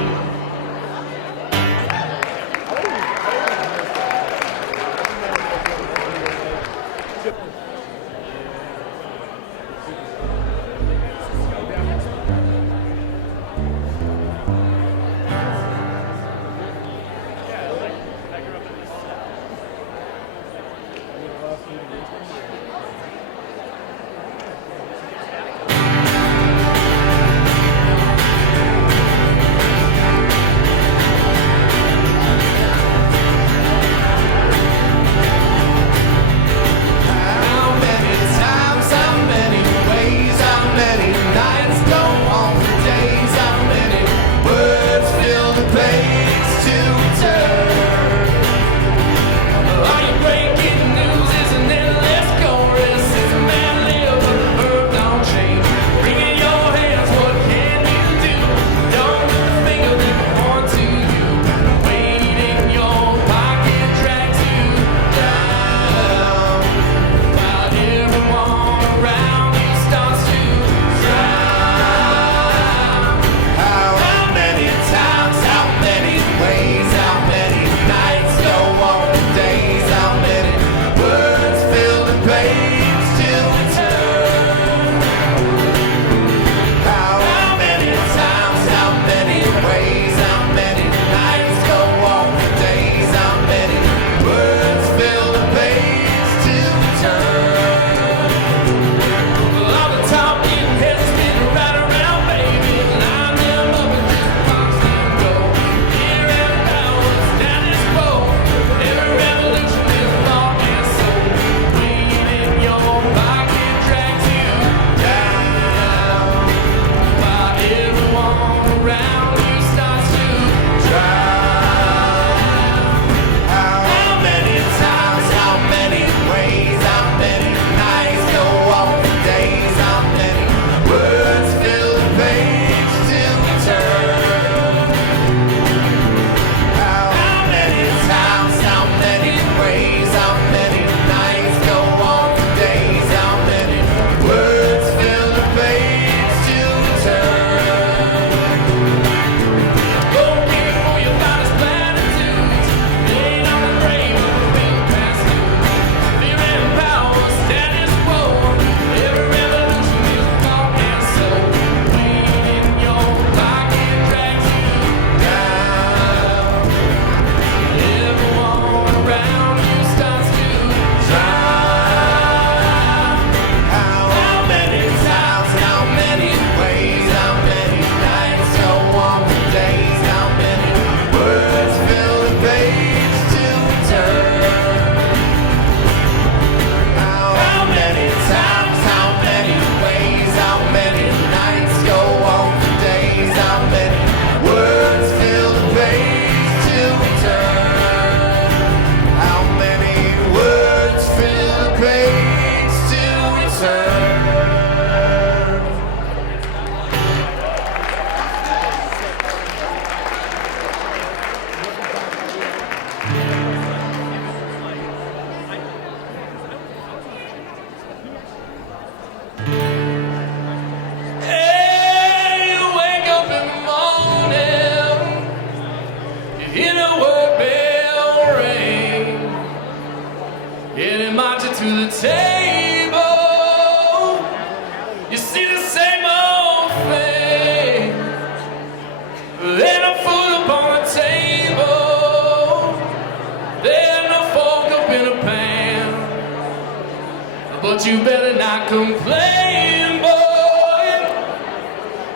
You better not complain, boy.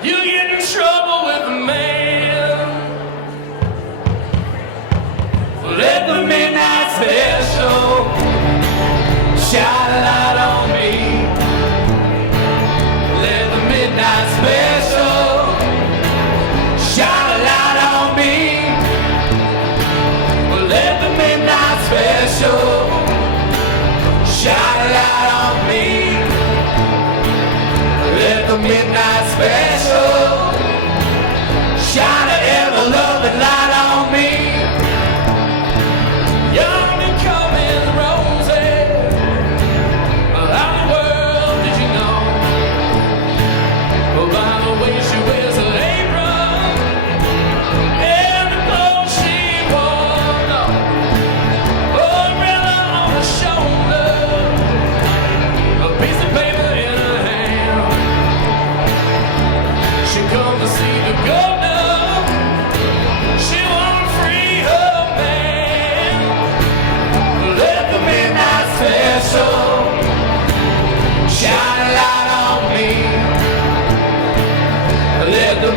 You get in trouble with the man. Let the midnight special shine a light on me. Let the midnight special shine a light on me. Let the midnight special shine a light on me. Let the midnight special shine an ever-loving light on me. Young and coming roses, how in the world did you know? By the way she wears her apron,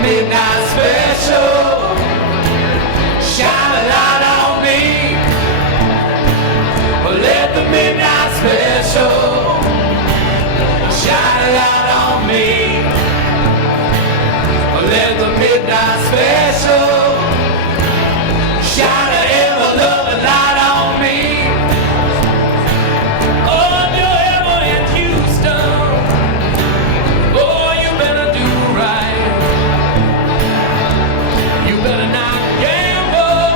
midnight special shine a light on me. Let the midnight special shine a light on me. Let the midnight special shine a ever-loving light on me. Oh, if you're ever in Houston, oh, you better do right. You better not gamble.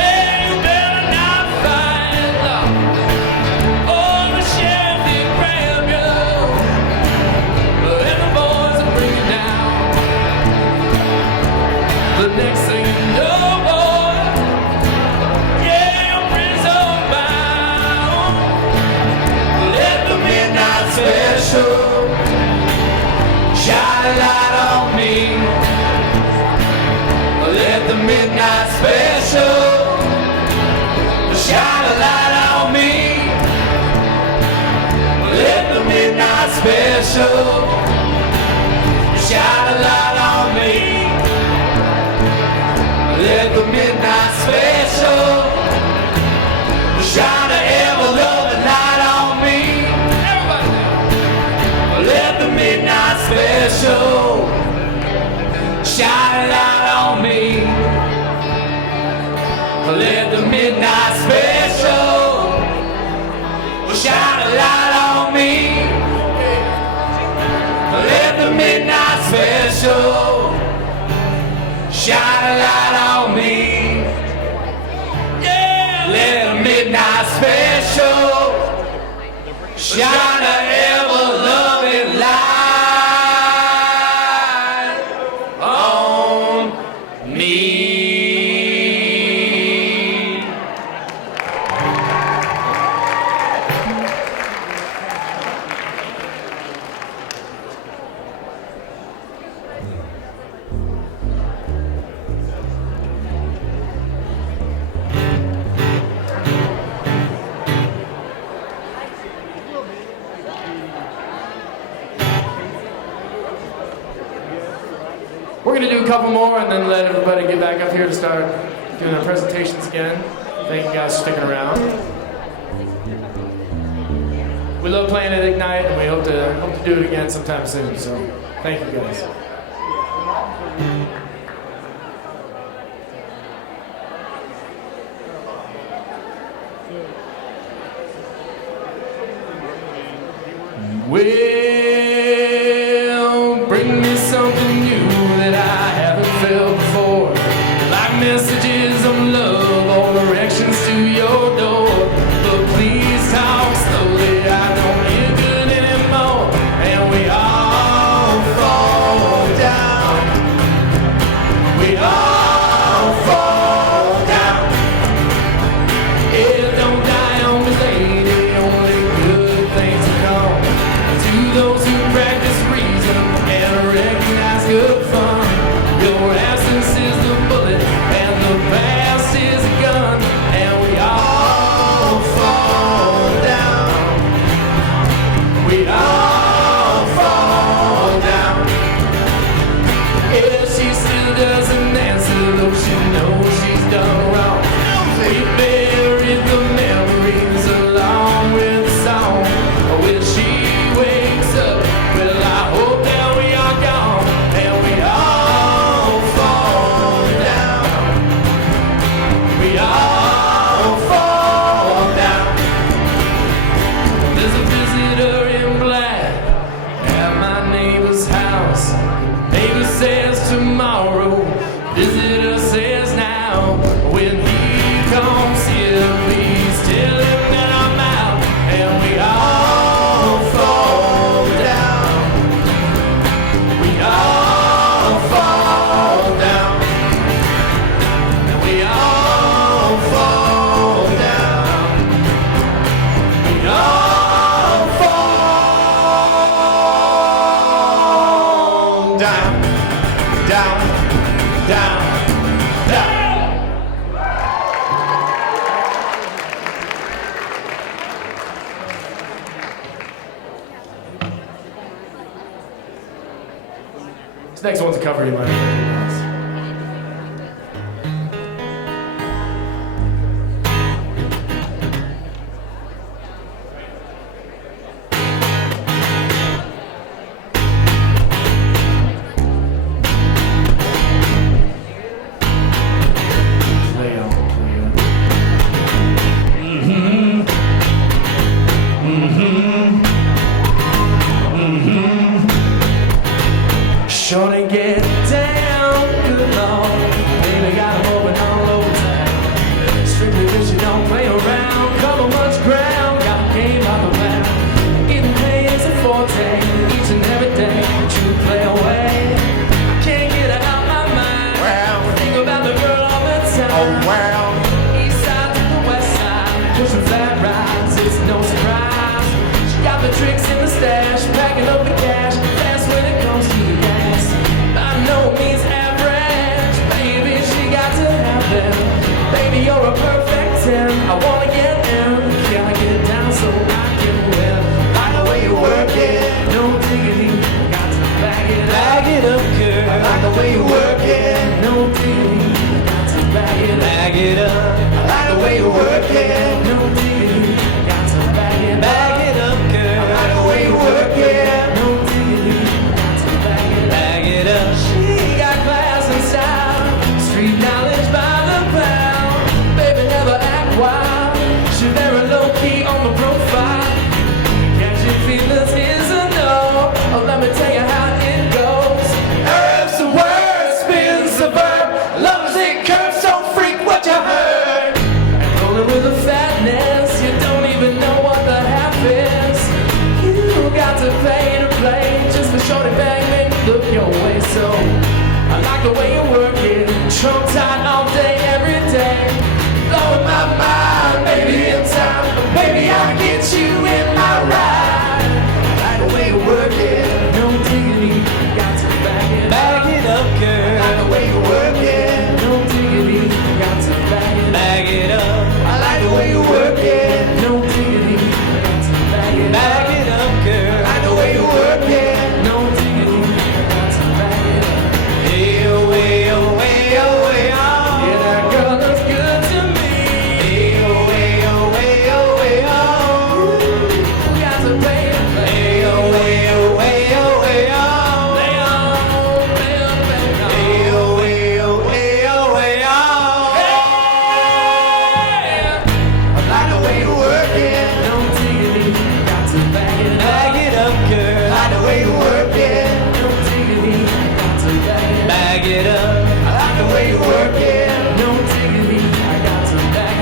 Hey, you better not fight. Oh, the sheriff did grab you, and the boys will bring you down. The next thing you know, boy, yeah, you're prison bound. Let the midnight special shine a light on me. Let the midnight special shine a light on me. Let the midnight special shine a light on me. Let the midnight special shine an ever-loving light on me. Everybody, let the midnight special shine a light on me. Let the midnight special shine a light on me. Let the midnight special shine a light on me. Yeah, let a midnight special shine a ever-loving light on me. We're going to do a couple more and then let everybody get back up here to start doing their presentations again. Thank you guys for sticking around. We love playing at Ignite and we hope to do it again sometime soon. So thank you guys. Well, bring me something new that I haven't felt before. Like messages of love or directions to your door. But please talk slowly, I don't hear good anymore. And we all fall down. We all fall down. It don't die on me, lady, only good things to come. To those who practice reason and recognize good fun, your absence is the bullet and the past is a gun, and we all fall down. We all fall down. If she still doesn't answer, though she knows she's done wrong, we buried the memories along with the song. When she wakes up, well, I hope that we are gone, and we all fall down. We all fall down. There's a visitor in black at my neighbor's house. Neighbor says tomorrow, visitor says now. When he comes here, please tell him that I'm out, and we all fall down. We all fall down. And we all fall down. We all fall down. Down, down, down. next one's a cover you might recognize. Shorty, get down, good lord. Baby, got 'em open all over town. Strictly bitch, you don't play around. Cover much ground, got a game on the map. Getting paid is a forte, each and every day. You play away. I can't get her out my mind. Wow. Think about the girl all the time. Oh wow. East side to the west side, pushing fat rides, it's no surprise. She got the tricks in the stash, packing up the cash. That's when it comes to the gas. By no means average, baby, she got to have them. Baby, you're a perfect 10. I wanna get in, can I get it down so I can win? Like the way you work it, no diggity, got to bag it up, girl. I like the way you work it, no diggity, got to bag it up. I like the way you work it, no diggity, got to bag it up, girl. I like the way you work it, no diggity, got to bag it up. She got class and style, street knowledge by the pound. Baby, never act wild, she very low key on the profile. Catching feelings is a no. Oh, let me tell you how it goes. Herbs and words, spins the verb. Loves it, curves, don't freak what you heard. And rolling with the fatness, you don't even know what the half is. You got to pay to play just for shorty bang, make me look your way. So I like the way you work it, trump tight all day, every day. Blowing my mind, baby, in time. Baby, I'll get you in my ride. I like the way you work it, no diggity, got to bag it up, girl. I like the way you work it, no diggity, got to bag it up. I like the way you work it, no diggity, got to bag it up, girl. I like the way you work it, no diggity, got to bag it up. Hey, oh, hey, oh, hey, oh, hey, oh. Yeah, that girl looks good to me. Hey, oh, hey, oh, hey, oh, hey, oh. Ooh, got to pay to play. Hey, oh, hey, oh, hey, oh, hey, oh. Lay on, lay on, lay on. Hey, oh, hey, oh, hey, oh, hey, oh. Hey! I like the way you work it, no diggity, got to bag it up, girl. I like the way you work it, no diggity, got to bag it up. I like the way you work it, no diggity, I got to bag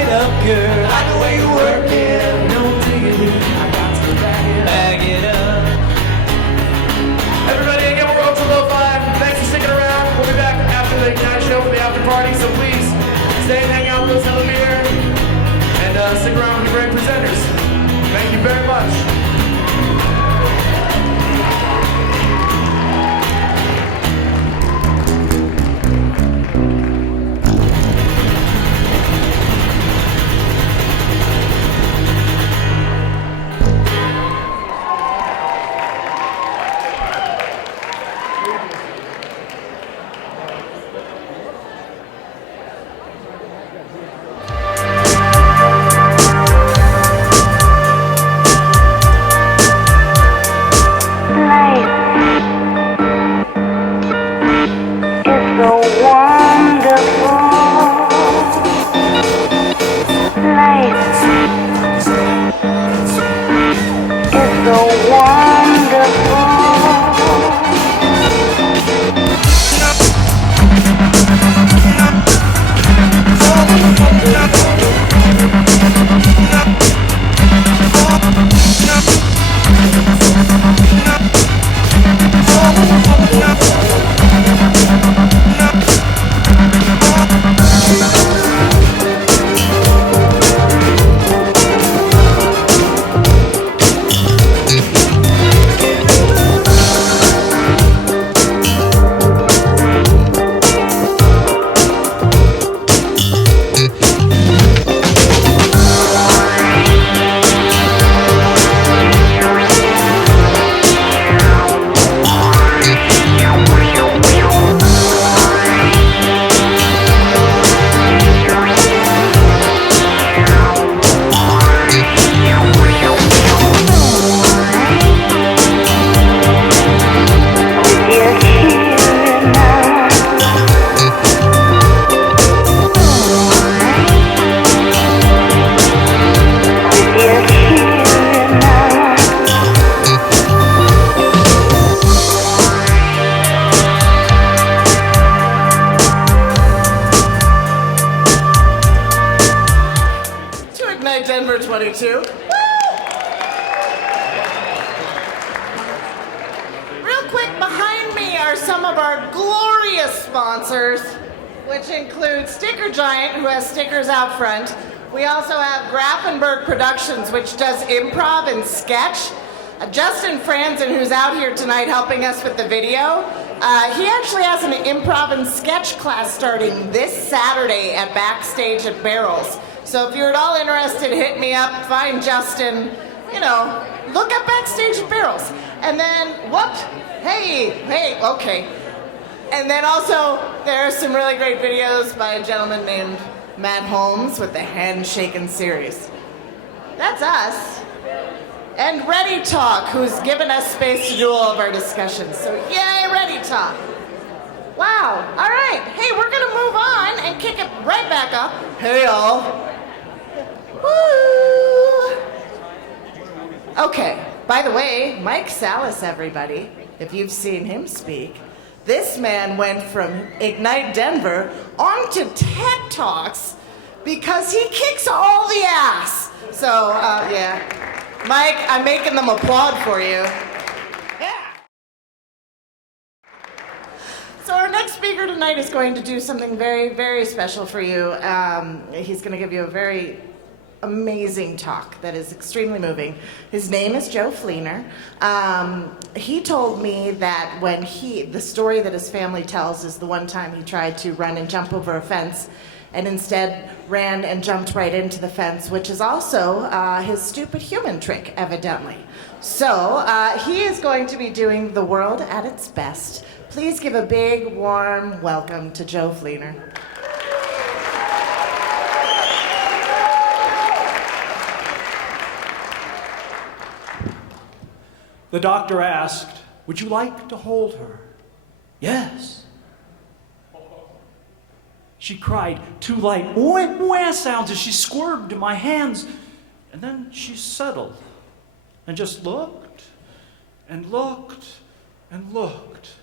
it up, girl. I like the way you work it, no diggity, I got to bag it up. Everybody, again, we're going to Lo-Fi. Thanks for sticking around. We'll be back after the Ignite show for the after party, so please stay and hang out with us, have a beer, and stick around with the great presenters. Thank you very much. you too. Real quick, behind me are some of our glorious sponsors, which include Sticker Giant, who has stickers out front. We also have Grafenberg Productions, which does improv and sketch. Justin Franzen, who's out here tonight helping us with the video, he actually has an improv and sketch class starting this Saturday at Backstage at Barrels. So if you're at all interested, hit me up, find Justin, look up Backstage at Barrels. And then, hey, okay. And then also, there are some really great videos by a gentleman named Matt Holmes with the Handshaking series. That's us. And Ready Talk, who's given us space to do all of our discussions. So yay, Ready Talk. Wow, all right. Hey, we're gonna move on and kick it right back up. Hey, y'all. Woo! Okay, by the way, Mike Salas, everybody, if you've seen him speak, this man went from IgniteDenver onto TED Talks because he kicks all the ass. So, yeah. Mike, I'm making them applaud for you. Yeah. So our next speaker tonight is going to do something very, very special for you. He's going to give you a very amazing talk that is extremely moving. His name is Joe Fleenor. He told me that when the story that his family tells is the one time he tried to run and jump over a fence and instead ran and jumped right into the fence, which is also his stupid human trick, evidently. So he is going to be doing The World at Its Best. Please give a big, warm welcome to Joe Fleenor. The doctor asked, "Would you like to hold her?" "Yes." She cried two light wah sounds as she squirmed in my hands, and then she settled and just looked and looked and looked.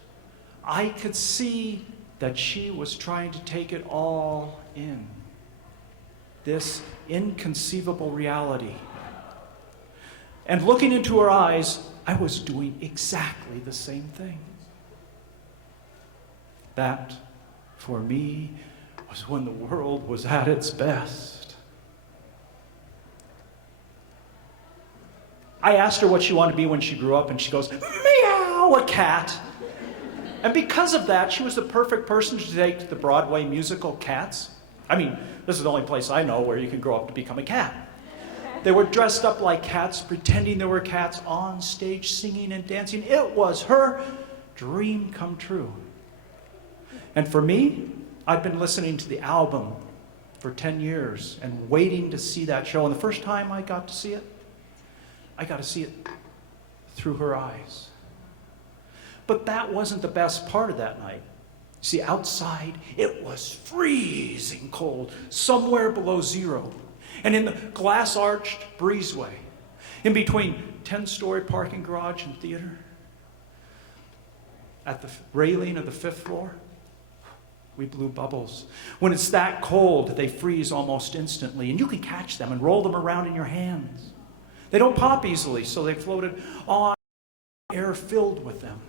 I could see that she was trying to take it all in. This inconceivable reality. And looking into her eyes, I was doing exactly the same thing. That, for me, was when the world was at its best. I asked her what she wanted to be when she grew up, and she goes, "Meow, a cat." And because of that, she was the perfect person to take the Broadway musical Cats. I mean, this is the only place I know where you can grow up to become a cat. They were dressed up like cats, pretending they were cats, on stage singing and dancing. It was her dream come true. And for me, I'd been listening to the album for 10 years and waiting to see that show. And the first time I got to see it through her eyes. But that wasn't the best part of that night. See, outside, it was freezing cold, somewhere below zero. And in the glass-arched breezeway, in between 10-story parking garage and theater, at the railing of the 5th floor, we blew bubbles. When it's that cold, they freeze almost instantly, and you can catch them and roll them around in your hands. They don't pop easily, so they floated on, air filled with them.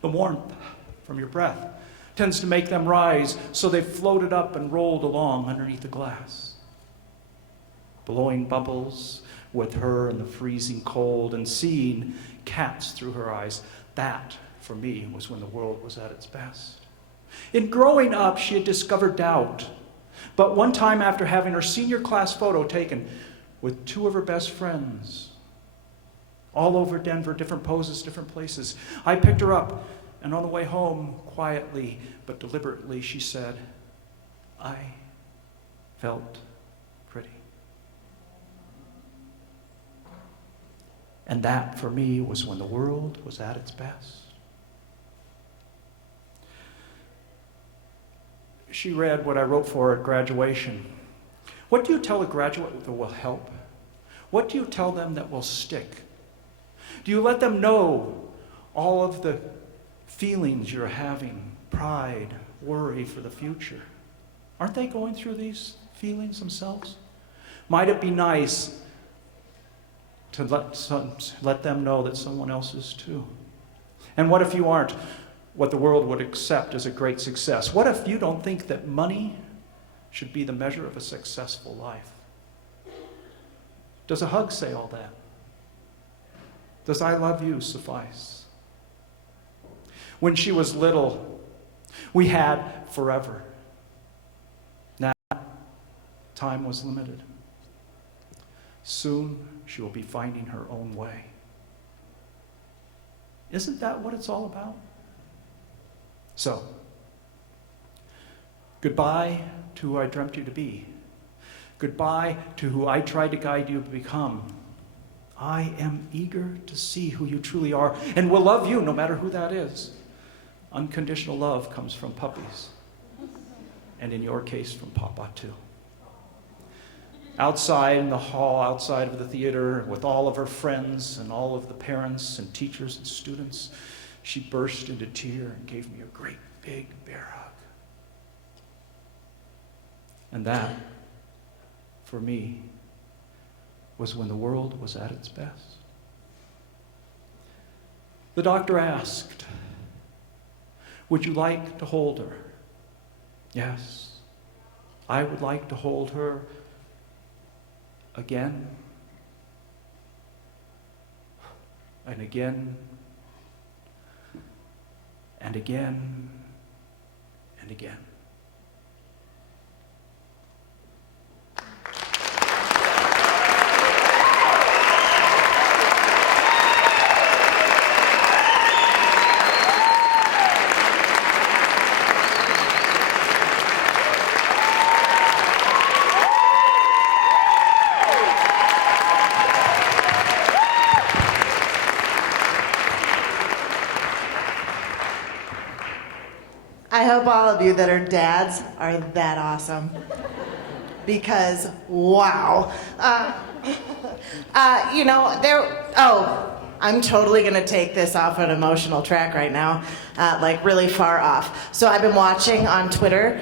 The warmth from your breath tends to make them rise, so they floated up and rolled along underneath the glass. Blowing bubbles with her in the freezing cold and seeing cats through her eyes. That, for me, was when the world was at its best. In growing up, she had discovered doubt. But one time after having her senior class photo taken with two of her best friends, all over Denver, different poses, different places, I picked her up, and on the way home, quietly but deliberately, she said, "I felt pretty." And that, for me, was when the world was at its best. She read what I wrote for her at graduation. What do you tell a graduate that will help? What do you tell them that will stick? Do you let them know all of the feelings you're having, pride, worry for the future? Aren't they going through these feelings themselves? Might it be nice to let them know that someone else is too? And what if you aren't what the world would accept as a great success? What if you don't think that money should be the measure of a successful life? Does a hug say all that? Does I love you suffice? When she was little, we had forever. Now, time was limited. Soon, she will be finding her own way. Isn't that what it's all about? So, goodbye to who I dreamt you to be. Goodbye to who I tried to guide you to become. I am eager to see who you truly are and will love you no matter who that is. Unconditional love comes from puppies. And in your case, from Papa too. Outside in the hall, outside of the theater, with all of her friends and all of the parents and teachers and students, she burst into tears and gave me a great big bear hug. And that, for me, was when the world was at its best. The doctor asked, "Would you like to hold her?" Yes, I would like to hold her again and again and again and again. I hope all of you that are dads are that awesome. Because, wow. I'm totally going to take this off an emotional track right now, like really far off. So I've been watching on Twitter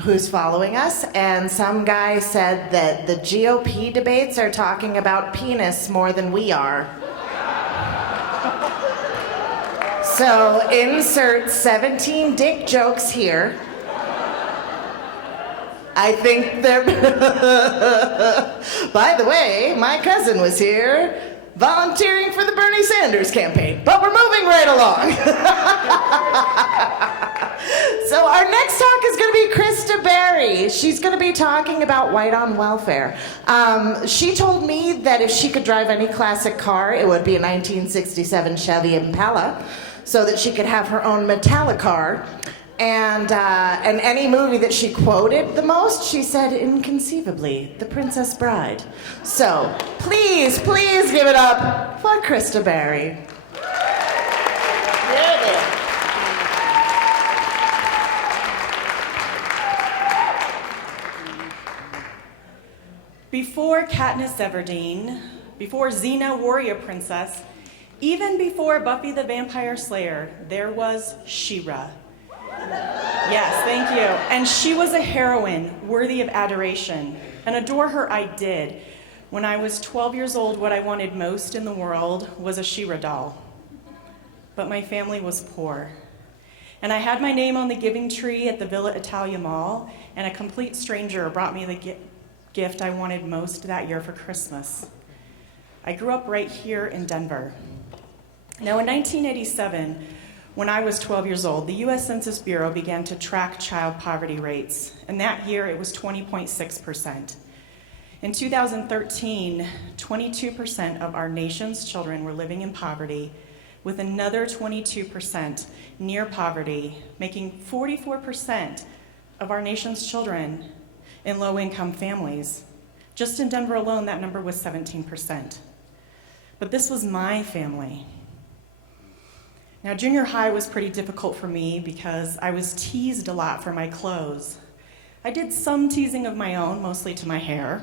who's following us, and some guy said that the GOP debates are talking about penis more than we are. So insert 17 dick jokes here. I think they're... By the way, my cousin was here volunteering for the Bernie Sanders campaign, but we're moving right along. So our next talk is going to be Chrysta Bairre. She's going to be talking about white on welfare. She told me that if she could drive any classic car, it would be a 1967 Chevy Impala, so that she could have her own metallic car. And any movie that she quoted the most, she said, inconceivably, The Princess Bride. So please give it up for Chrysta Bairre. Before Katniss Everdeen, before Xena Warrior Princess, even before Buffy the Vampire Slayer, there was She-Ra. Yes, thank you. And she was a heroine worthy of adoration. And adore her I did. When I was 12 years old, what I wanted most in the world was a She-Ra doll. But my family was poor. And I had my name on the giving tree at the Villa Italia Mall, and a complete stranger brought me the gift I wanted most that year for Christmas. I grew up right here in Denver. Now, in 1987, when I was 12 years old, the U.S. Census Bureau began to track child poverty rates, and that year it was 20.6%. In 2013, 22% of our nation's children were living in poverty, with another 22% near poverty, making 44% of our nation's children in low-income families. Just in Denver alone, that number was 17%. But this was my family. Now, junior high was pretty difficult for me because I was teased a lot for my clothes. I did some teasing of my own, mostly to my hair.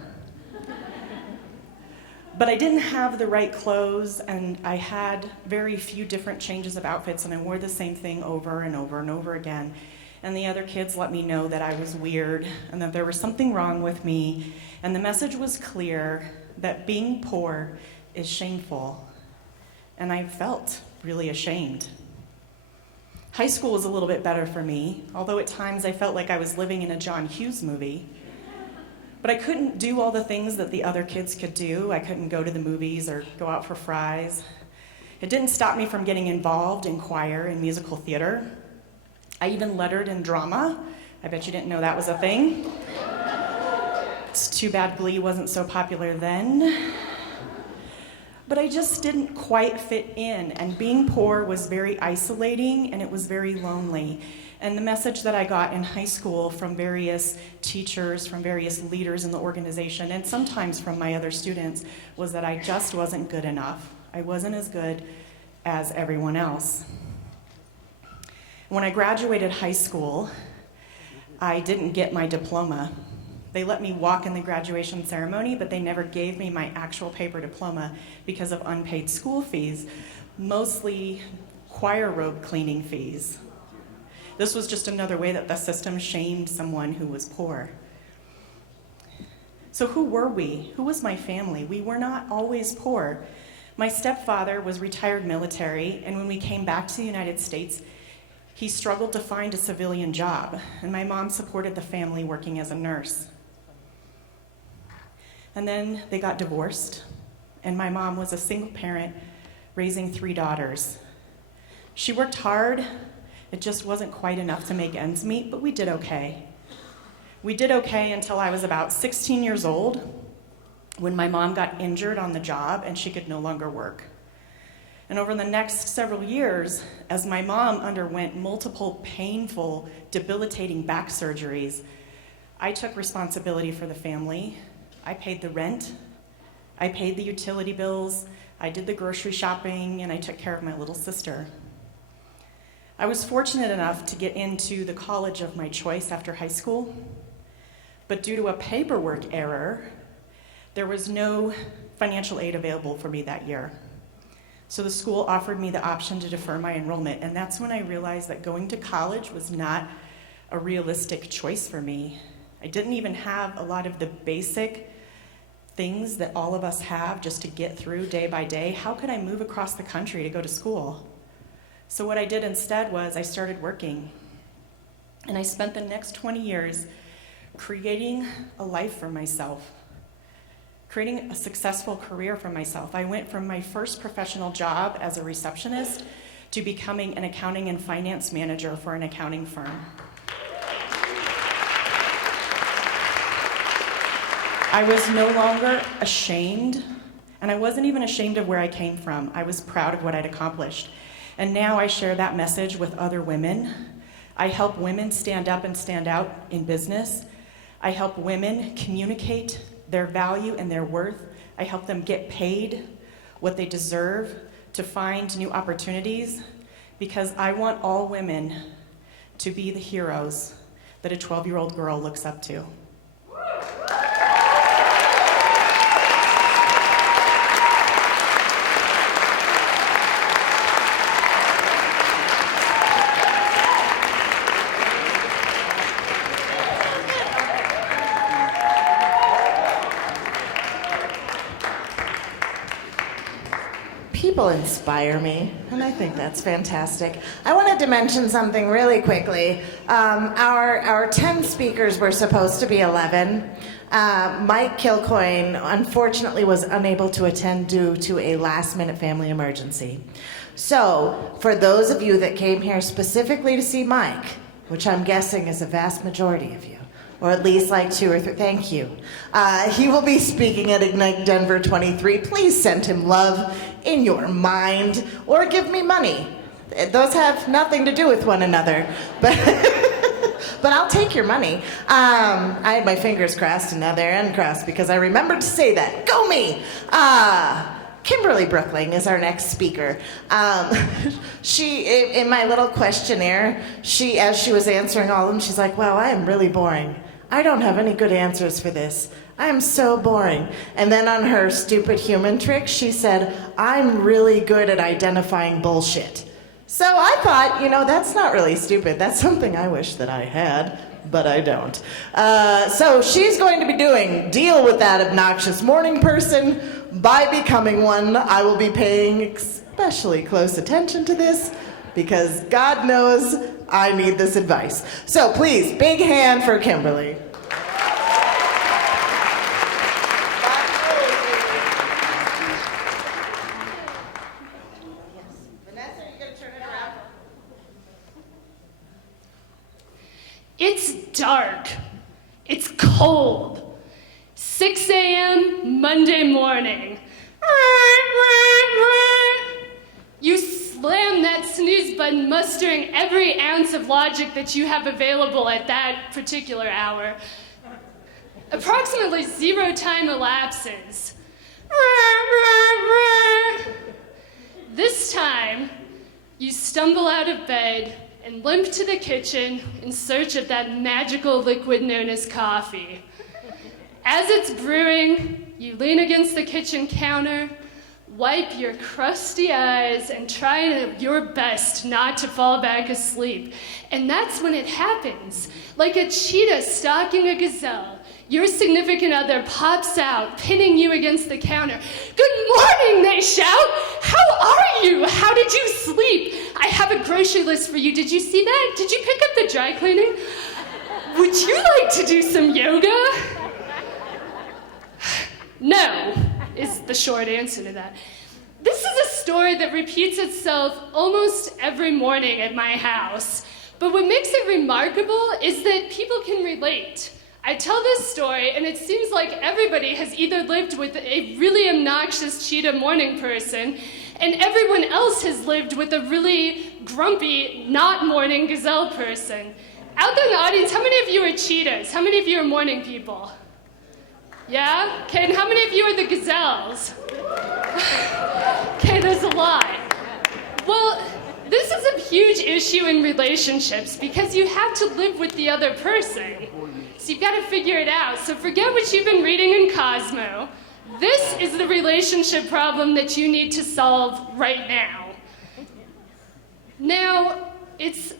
But I didn't have the right clothes, and I had very few different changes of outfits, and I wore the same thing over and over and over again. and the other kids let me know that I was weird and that there was something wrong with me. And the message was clear that being poor is shameful. And I felt really ashamed. High school was a little bit better for me, although at times I felt like I was living in a John Hughes movie. But I couldn't do all the things that the other kids could do. I couldn't go to the movies or go out for fries. It didn't stop me from getting involved in choir and musical theater. I even lettered in drama. I bet you didn't know that was a thing. It's too bad Glee wasn't so popular then. But I just didn't quite fit in, and being poor was very isolating and it was very lonely. And the message that I got in high school from various teachers, from various leaders in the organization, and sometimes from my other students, was that I just wasn't good enough. I wasn't as good as everyone else. When I graduated high school, I didn't get my diploma. They let me walk in the graduation ceremony, but they never gave me my actual paper diploma because of unpaid school fees, mostly choir robe cleaning fees. This was just another way that the system shamed someone who was poor. So who were we? Who was my family? We were not always poor. My stepfather was retired military, and when we came back to the United States, he struggled to find a civilian job, and my mom supported the family working as a nurse. And then they got divorced, and my mom was a single parent raising 3 daughters. She worked hard. It just wasn't quite enough to make ends meet, but we did okay. We did okay until I was about 16 years old, when my mom got injured on the job and she could no longer work. And over the next several years, as my mom underwent multiple painful, debilitating back surgeries, I took responsibility for the family. I paid the rent, I paid the utility bills, I did the grocery shopping, and I took care of my little sister. I was fortunate enough to get into the college of my choice after high school, but due to a paperwork error, there was no financial aid available for me that year. So the school offered me the option to defer my enrollment, and that's when I realized that going to college was not a realistic choice for me. I didn't even have a lot of the basic things that all of us have just to get through day by day. How could I move across the country to go to school? So what I did instead was I started working. And I spent the next 20 years creating a life for myself, creating a successful career for myself. I went from my first professional job as a receptionist to becoming an accounting and finance manager for an accounting firm. I was no longer ashamed, and I wasn't even ashamed of where I came from. I was proud of what I'd accomplished. And now I share that message with other women. I help women stand up and stand out in business. I help women communicate their value and their worth. I help them get paid what they deserve, to find new opportunities, because I want all women to be the heroes that a 12-year-old girl looks up to. People inspire me, and I think that's fantastic. I wanted to mention something really quickly. Our 10 speakers were supposed to be 11. Mike Kilcoyne, unfortunately, was unable to attend due to a last-minute family emergency. So, for those of you that came here specifically to see Mike, which I'm guessing is a vast majority of you, or at least like 2 or 3. Thank you. He will be speaking at IgniteDenver 23. Please send him love in your mind, or give me money. Those have nothing to do with one another, but but I'll take your money. I had my fingers crossed, and now they're uncrossed because I remembered to say that. Go me! Kimberly Brokling is our next speaker. She, in my little questionnaire, as she was answering all of them, she's like, "Wow, I am really boring. I don't have any good answers for this. I am so boring." And then on her stupid human trick, she said, "I'm really good at identifying bullshit." So I thought, that's not really stupid. That's something I wish that I had, but I don't. So she's going to be doing Deal with That Obnoxious Morning Person. By becoming one, I will be paying especially close attention to this because God knows I need this advice. So please, big hand for Kimberly. It's dark. It's cold. 6 a.m. Monday morning. You slam that snooze button, mustering every ounce of logic that you have available at that particular hour. Approximately 0 time elapses. This time, you stumble out of bed and limp to the kitchen in search of that magical liquid known as coffee. As it's brewing, you lean against the kitchen counter, wipe your crusty eyes, and try your best not to fall back asleep. And that's when it happens. Like a cheetah stalking a gazelle, your significant other pops out, pinning you against the counter. "Good morning," they shout. "How are you? How did you sleep? I have a grocery list for you. Did you see that? Did you pick up the dry cleaning? Would you like to do some yoga?" No, is the short answer to that. This is a story that repeats itself almost every morning at my house. But what makes it remarkable is that people can relate. I tell this story, and it seems like everybody has either lived with a really obnoxious cheetah morning person, and everyone else has lived with a really grumpy, not morning gazelle person. Out there in the audience, how many of you are cheetahs? How many of you are morning people? Yeah? Okay, and how many of you are the gazelles? Okay, there's a lot. Well, this is a huge issue in relationships because you have to live with the other person. So you've got to figure it out. So forget what you've been reading in Cosmo. This is the relationship problem that you need to solve right now. Now, it's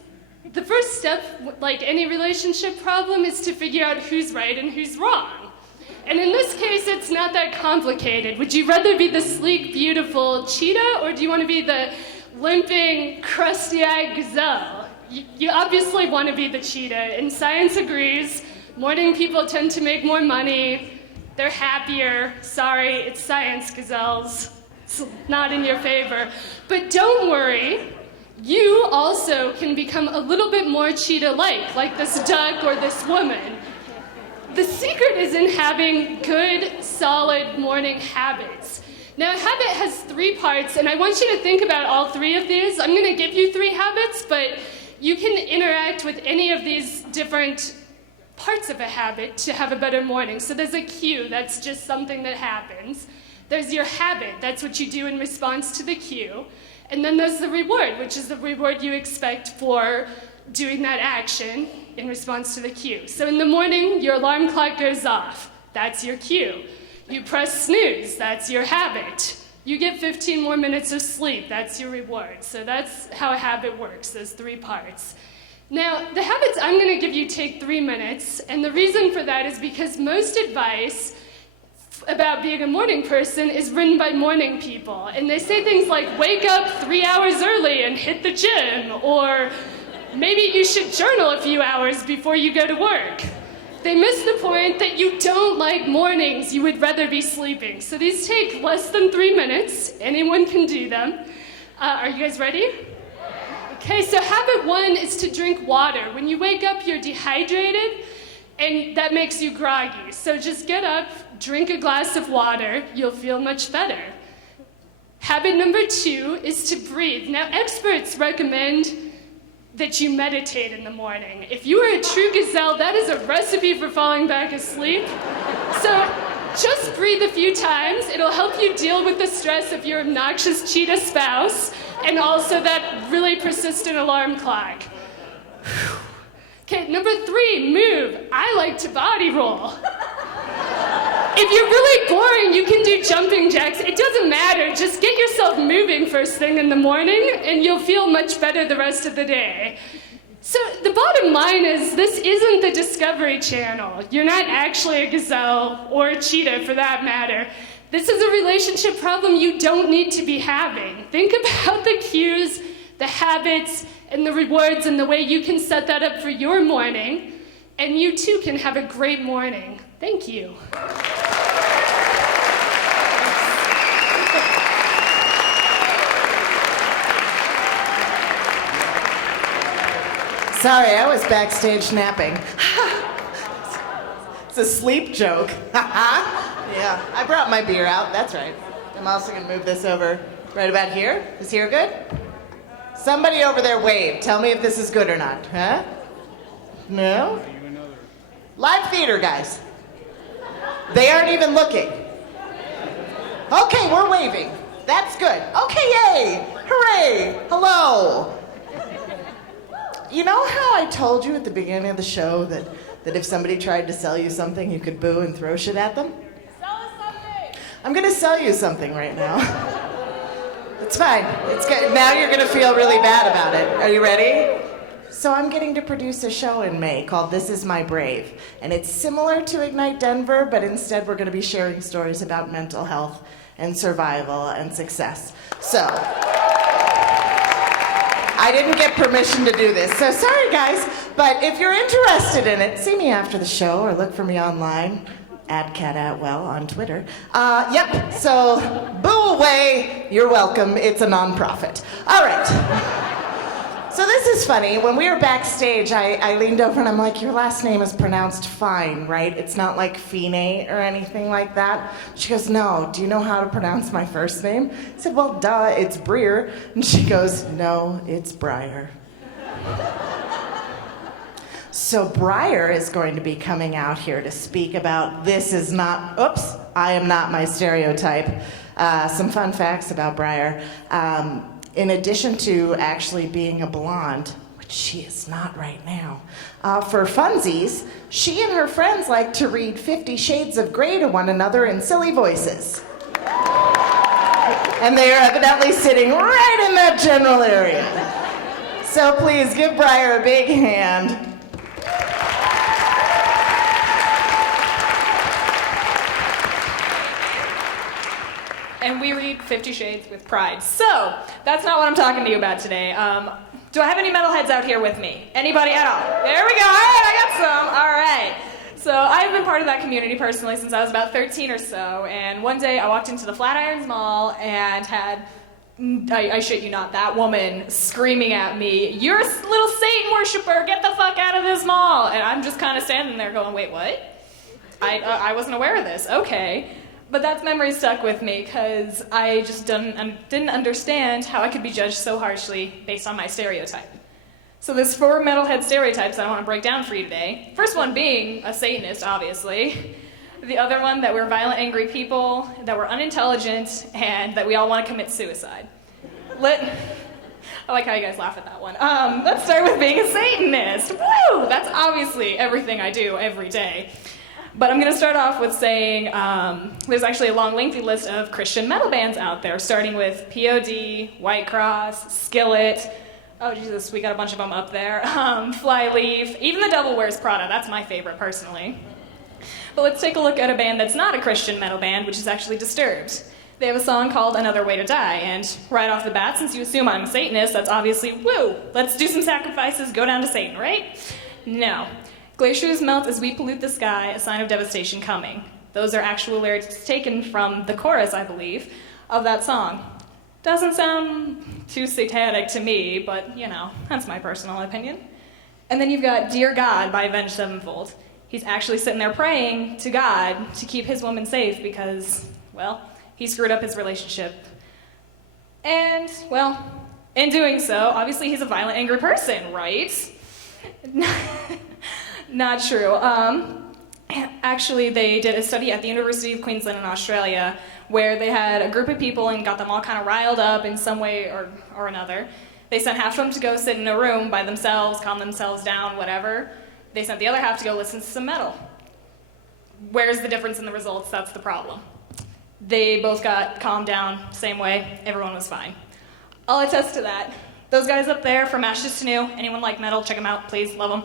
the first step, like any relationship problem, is to figure out who's right and who's wrong. And in this case, it's not that complicated. Would you rather be the sleek, beautiful cheetah, or do you want to be the limping, crusty-eyed gazelle? You obviously want to be the cheetah, and science agrees. Morning people tend to make more money. They're happier. Sorry, it's science, gazelles. It's not in your favor. But don't worry. You also can become a little bit more cheetah-like this duck or this woman. The secret is in having good, solid morning habits. Now, a habit has 3 parts, and I want you to think about all 3 of these. I'm going to give you 3 habits, but you can interact with any of these different parts of a habit to have a better morning. So there's a cue, that's just something that happens. There's your habit, that's what you do in response to the cue. And then there's the reward, which is the reward you expect for doing that action in response to the cue. So in the morning, your alarm clock goes off. That's your cue. You press snooze. That's your habit. You get 15 more minutes of sleep. That's your reward. So that's how a habit works, those 3 parts. Now, the habits I'm going to give you take 3 minutes, and the reason for that is because most advice about being a morning person is written by morning people. And they say things like, wake up 3 hours early and hit the gym, or maybe you should journal a few hours before you go to work. They miss the point that you don't like mornings, you would rather be sleeping. So these take less than 3 minutes. Anyone can do them. Are you guys ready? Okay, so habit 1 is to drink water. When you wake up, you're dehydrated, and that makes you groggy. So just get up, drink a glass of water, you'll feel much better. Habit number 2 is to breathe. Now, experts recommend that you meditate in the morning. If you are a true gazelle, that is a recipe for falling back asleep. So just breathe a few times. It'll help you deal with the stress of your obnoxious cheetah spouse and also that really persistent alarm clock. Okay, number 3, move. I like to body roll. If you're really boring, you can do jumping jacks. It doesn't matter. Just get yourself moving first thing in the morning, and you'll feel much better the rest of the day. So the bottom line is, this isn't the Discovery Channel. You're not actually a gazelle, or a cheetah for that matter. This is a relationship problem you don't need to be having. Think about the cues, the habits, and the rewards, and the way you can set that up for your morning, and you too can have a great morning. Thank you. Sorry, I was backstage napping. It's a sleep joke. Yeah, I brought my beer out, that's right. I'm also gonna move this over right about here. Is here good? Somebody over there wave. Tell me if this is good or not, huh? No? Live theater, guys. They aren't even looking. Okay, we're waving. That's good. Okay, yay! Hooray! Hello! You know how I told you at the beginning of the show that if somebody tried to sell you something, you could boo and throw shit at them? Sell us something! I'm gonna sell you something right now. It's fine. It's good. Now you're gonna feel really bad about it. Are you ready? So I'm getting to produce a show in May called This Is My Brave. And it's similar to IgniteDenver, but instead we're gonna be sharing stories about mental health and survival and success. So, I didn't get permission to do this, so sorry guys, but if you're interested in it, see me after the show or look for me online, @CatAtwell on Twitter. Yep, so boo away, you're welcome, it's a nonprofit. All right. So this is funny. When we were backstage, I leaned over and I'm like, your last name is pronounced fine, right? It's not like Fine or anything like that. She goes, no, do you know how to pronounce my first name? I said, well, duh, it's Brier. And she goes, no, it's Brier. So Brier is going to be coming out here to speak about This Is Not, oops, I Am Not My Stereotype. Some fun facts about Brier. In addition to actually being a blonde, which she is not right now, for funsies, she and her friends like to read 50 Shades of Grey to one another in silly voices. And they are evidently sitting right in that general area. So please give Brier a big hand. And we read 50 Shades with pride. So, that's not what I'm talking to you about today. Do I have any metalheads out here with me? Anybody at all? There we go. All right, I got some. All right. So, I've been part of that community personally since I was about 13 or so. And one day I walked into the Flatirons Mall and had, I shit you not, that woman screaming at me, "You're a little Satan worshiper. Get the fuck out of this mall." And I'm just kind of standing there going, wait, what? I wasn't aware of this. Okay. But that memory stuck with me because I just didn't understand how I could be judged so harshly based on my stereotype. So there's 4 metalhead stereotypes that I want to break down for you today. First one being a Satanist, obviously. The other one, that we're violent, angry people, that we're unintelligent, and that we all want to commit suicide. I like how you guys laugh at that one. Let's start with being a Satanist. Woo! That's obviously everything I do every day. But I'm going to start off with saying there's actually a long, lengthy list of Christian metal bands out there, starting with POD, White Cross, Skillet. Oh, Jesus, we got a bunch of them up there. Flyleaf, even The Devil Wears Prada. That's my favorite, personally. But let's take a look at a band that's not a Christian metal band, which is actually Disturbed. They have a song called Another Way to Die, and right off the bat, since you assume I'm a Satanist, that's obviously, woo, let's do some sacrifices, go down to Satan, right? No. Glaciers melt as we pollute the sky, a sign of devastation coming. Those are actual lyrics taken from the chorus, I believe, of that song. Doesn't sound too satanic to me, but, you know, that's my personal opinion. And then you've got Dear God by Avenged Sevenfold. He's actually sitting there praying to God to keep his woman safe because, well, he screwed up his relationship. And, well, in doing so, obviously he's a violent, angry person, right? Not true. Actually, they did a study at the University of Queensland in Australia where they had a group of people and got them all kind of riled up in some way or another. They sent half of them to go sit in a room by themselves, calm themselves down, whatever. They sent the other half to go listen to some metal. Where's the difference in the results? That's the problem. They both got calmed down, same way, everyone was fine. I'll attest to that. Those guys up there, From Ashes to New, anyone like metal, check them out, please, love them.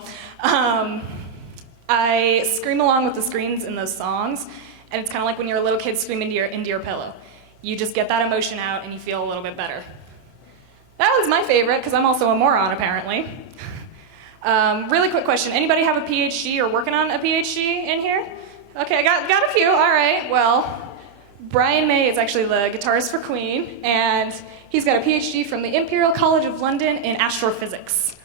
I scream along with the screams in those songs, and it's kind of like when you're a little kid screaming into your pillow. You just get that emotion out and you feel a little bit better. That one's my favorite, because I'm also a moron, apparently. Really quick question, anybody have a PhD or working on a PhD in here? Okay, I got a few, all right, well, Brian May is actually the guitarist for Queen, and he's got a PhD from the Imperial College of London in astrophysics.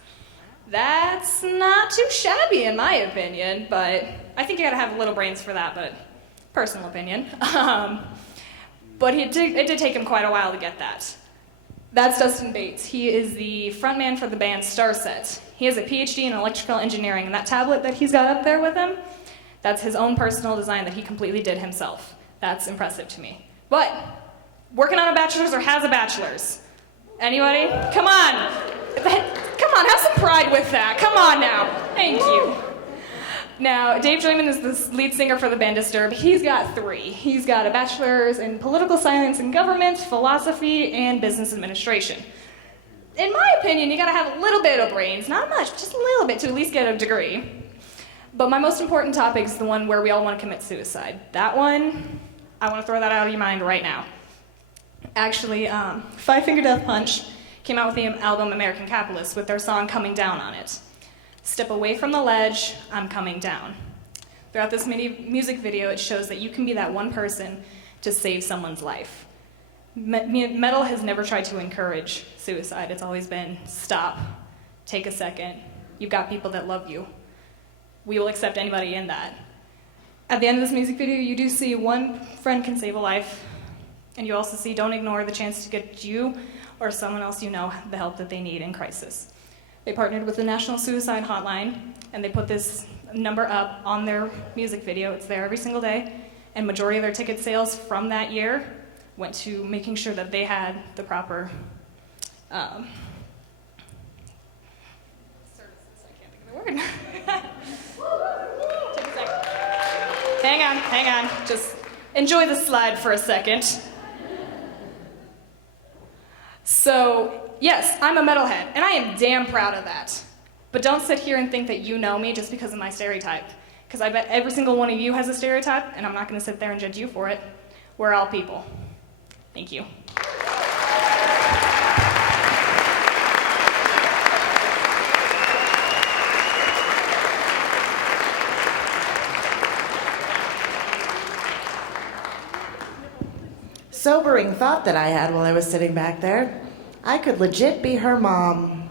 That's not too shabby in my opinion, but I think you gotta have little brains for that, but personal opinion. But it did take him quite a while to get that. That's Dustin Bates. He is the frontman for the band Starset. He has a PhD in electrical engineering, and that tablet that he's got up there with him, that's his own personal design that he completely did himself. That's impressive to me. But, working on a bachelor's or has a bachelor's? Anybody? Come on! Come on, have some pride with that. Come on now. Thank you. Now, Dave Joyman is the lead singer for the band Disturbed. He's got 3. He's got a bachelor's in political science and government, philosophy, and business administration. In my opinion, you gotta have a little bit of brains. Not much, just a little bit to at least get a degree. But my most important topic is the one where we all want to commit suicide. That one, I want to throw that out of your mind right now. Actually, Five Finger Death Punch came out with the album American Capitalist with their song Coming Down on it. Step away from the ledge, I'm coming down. Throughout this music video, it shows that you can be that one person to save someone's life. Metal has never tried to encourage suicide. It's always been stop, take a second, you've got people that love you. We will accept anybody in that. At the end of this music video, you do see one friend can save a life, and you also see don't ignore the chance to get you or someone else you know the help that they need in crisis. They partnered with the National Suicide Hotline, and they put this number up on their music video. It's there every single day, and majority of their ticket sales from that year went to making sure that they had the proper services. I can't think of the word. Take a second. Hang on. Just enjoy the slide for a second. So, yes, I'm a metalhead, and I am damn proud of that. But don't sit here and think that you know me just because of my stereotype. Because I bet every single one of you has a stereotype, and I'm not going to sit there and judge you for it. We're all people. Thank you. Sobering thought that I had while I was sitting back there. I could legit be her mom.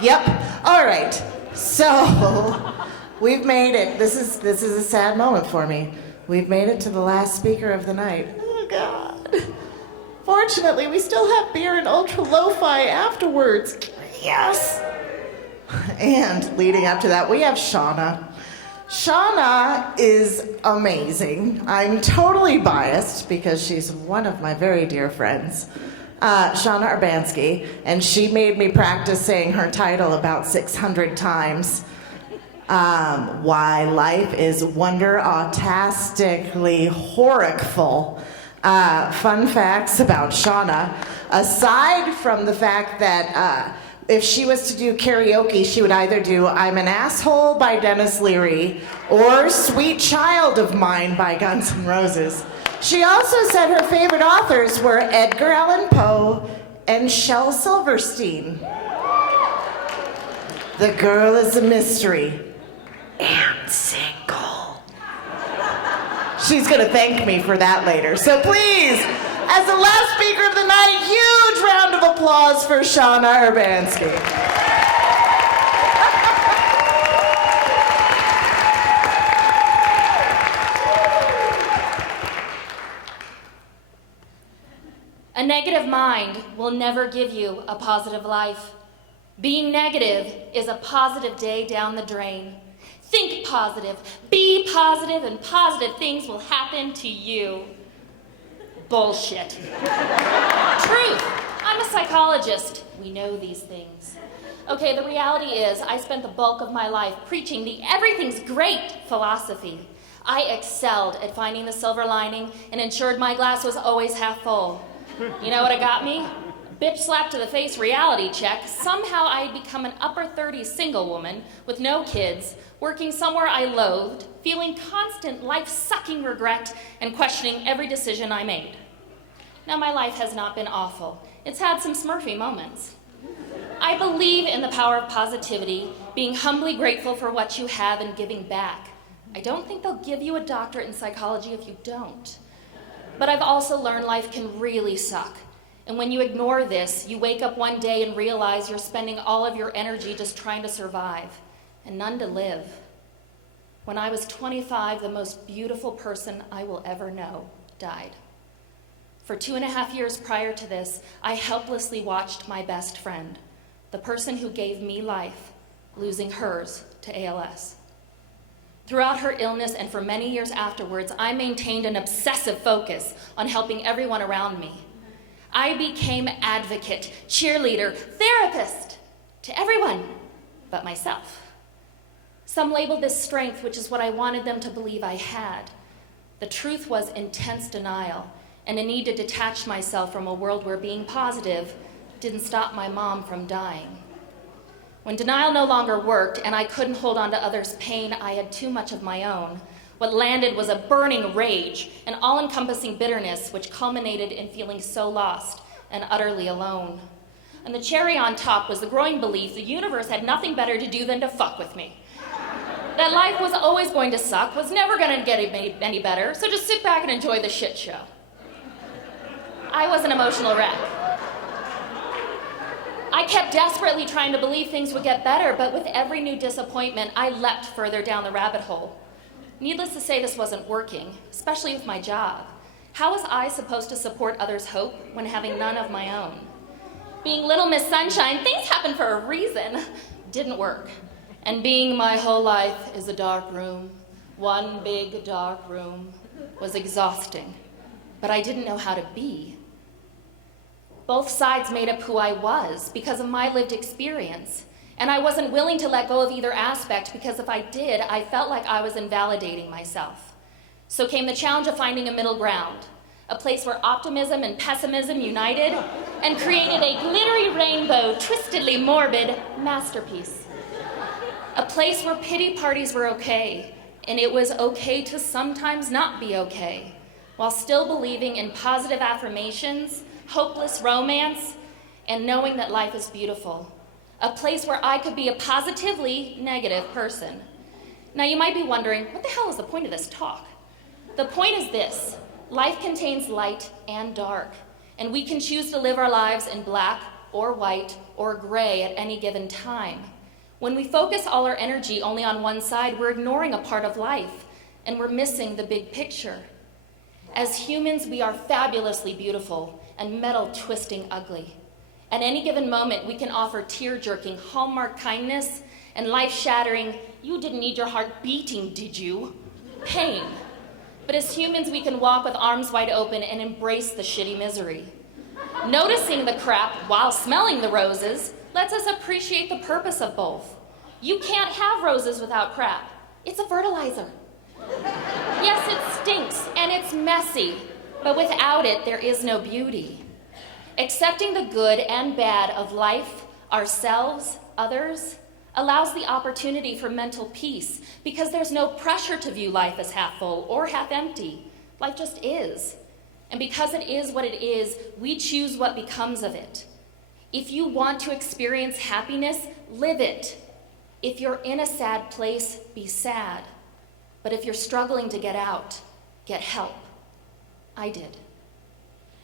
Yep. All right. So we've made it. This is a sad moment for me. We've made it to the last speaker of the night. Oh God. Fortunately, we still have beer and ultra lo-fi afterwards. Yes. And leading up to that, we have Shawna. Shawna is amazing. I'm totally biased because she's one of my very dear friends, Shawna Urbanski, and she made me practice saying her title about 600 times. Why life is wonderawetascially horruckful. Fun facts about Shawna. Aside from the fact that if she was to do karaoke, she would either do I'm an Asshole by Dennis Leary or Sweet Child of Mine by Guns N' Roses. She also said her favorite authors were Edgar Allan Poe and Shel Silverstein. The girl is a mystery and single. She's gonna thank me for that later. So please, as the last speaker of the night, huge round of applause for Shawna Urbanski. A negative mind will never give you a positive life. Being negative is a positive day down the drain. Think positive, be positive, and positive things will happen to you. Bullshit. Truth. I'm a psychologist. We know these things. Okay, the reality is I spent the bulk of my life preaching the everything's great philosophy. I excelled at finding the silver lining and ensured my glass was always half full. You know what it got me? Bitch slap to the face reality check. Somehow I'd become an upper 30s single woman with no kids, working somewhere I loathed, feeling constant life-sucking regret and questioning every decision I made. Now, my life has not been awful. It's had some Smurfy moments. I believe in the power of positivity, being humbly grateful for what you have and giving back. I don't think they'll give you a doctorate in psychology if you don't. But I've also learned life can really suck. And when you ignore this, you wake up one day and realize you're spending all of your energy just trying to survive and none to live. When I was 25, the most beautiful person I will ever know died. For 2.5 years prior to this, I helplessly watched my best friend, the person who gave me life, losing hers to ALS. Throughout her illness and for many years afterwards, I maintained an obsessive focus on helping everyone around me. I became advocate, cheerleader, therapist to everyone but myself. Some labeled this strength, which is what I wanted them to believe I had. The truth was intense denial and a need to detach myself from a world where being positive didn't stop my mom from dying. When denial no longer worked and I couldn't hold on to others' pain, I had too much of my own. What landed was a burning rage, an all-encompassing bitterness which culminated in feeling so lost and utterly alone. And the cherry on top was the growing belief the universe had nothing better to do than to fuck with me. That life was always going to suck, was never going to get any better, so just sit back and enjoy the shit show. I was an emotional wreck. I kept desperately trying to believe things would get better, but with every new disappointment, I leapt further down the rabbit hole. Needless to say, this wasn't working, especially with my job. How was I supposed to support others' hope when having none of my own? Being Little Miss Sunshine, things happen for a reason, didn't work. And being my whole life is a dark room, one big dark room, was exhausting. But I didn't know how to be. Both sides made up who I was because of my lived experience. And I wasn't willing to let go of either aspect because if I did, I felt like I was invalidating myself. So came the challenge of finding a middle ground, a place where optimism and pessimism united and created a glittery rainbow, twistedly morbid masterpiece. A place where pity parties were okay, and it was okay to sometimes not be okay, while still believing in positive affirmations, hopeless romance, and knowing that life is beautiful. A place where I could be a positively negative person. Now you might be wondering, what the hell is the point of this talk? The point is this: life contains light and dark, and we can choose to live our lives in black or white or gray at any given time. When we focus all our energy only on one side, we're ignoring a part of life, and we're missing the big picture. As humans, we are fabulously beautiful and metal-twisting ugly. At any given moment, we can offer tear-jerking, hallmark kindness and life-shattering, you didn't need your heart beating, did you? Pain. But as humans, we can walk with arms wide open and embrace the shitty misery. Noticing the crap while smelling the roses lets us appreciate the purpose of both. You can't have roses without crap. It's a fertilizer. Yes, it stinks and it's messy, but without it, there is no beauty. Accepting the good and bad of life, ourselves, others, allows the opportunity for mental peace because there's no pressure to view life as half full or half empty. Life just is. And because it is what it is, we choose what becomes of it. If you want to experience happiness, live it. If you're in a sad place, be sad. But if you're struggling to get out, get help. I did.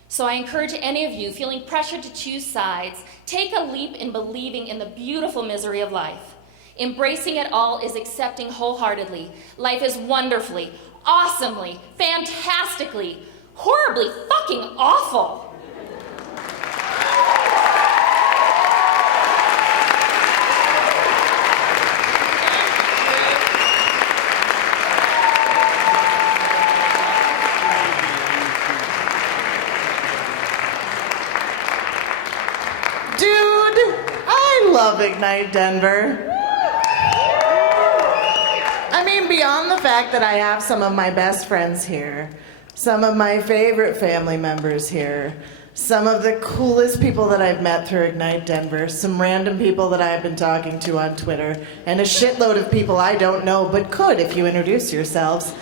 So I encourage any of you feeling pressured to choose sides, take a leap in believing in the beautiful misery of life. Embracing it all is accepting wholeheartedly. Life is wonderfully, awesomely, fantastically, horribly fucking awful. love Ignite Denver. I mean, beyond the fact that I have some of my best friends here, some of my favorite family members here, some of the coolest people that I've met through Ignite Denver, some random people that I've been talking to on Twitter, and a shitload of people I don't know but could if you introduce yourselves.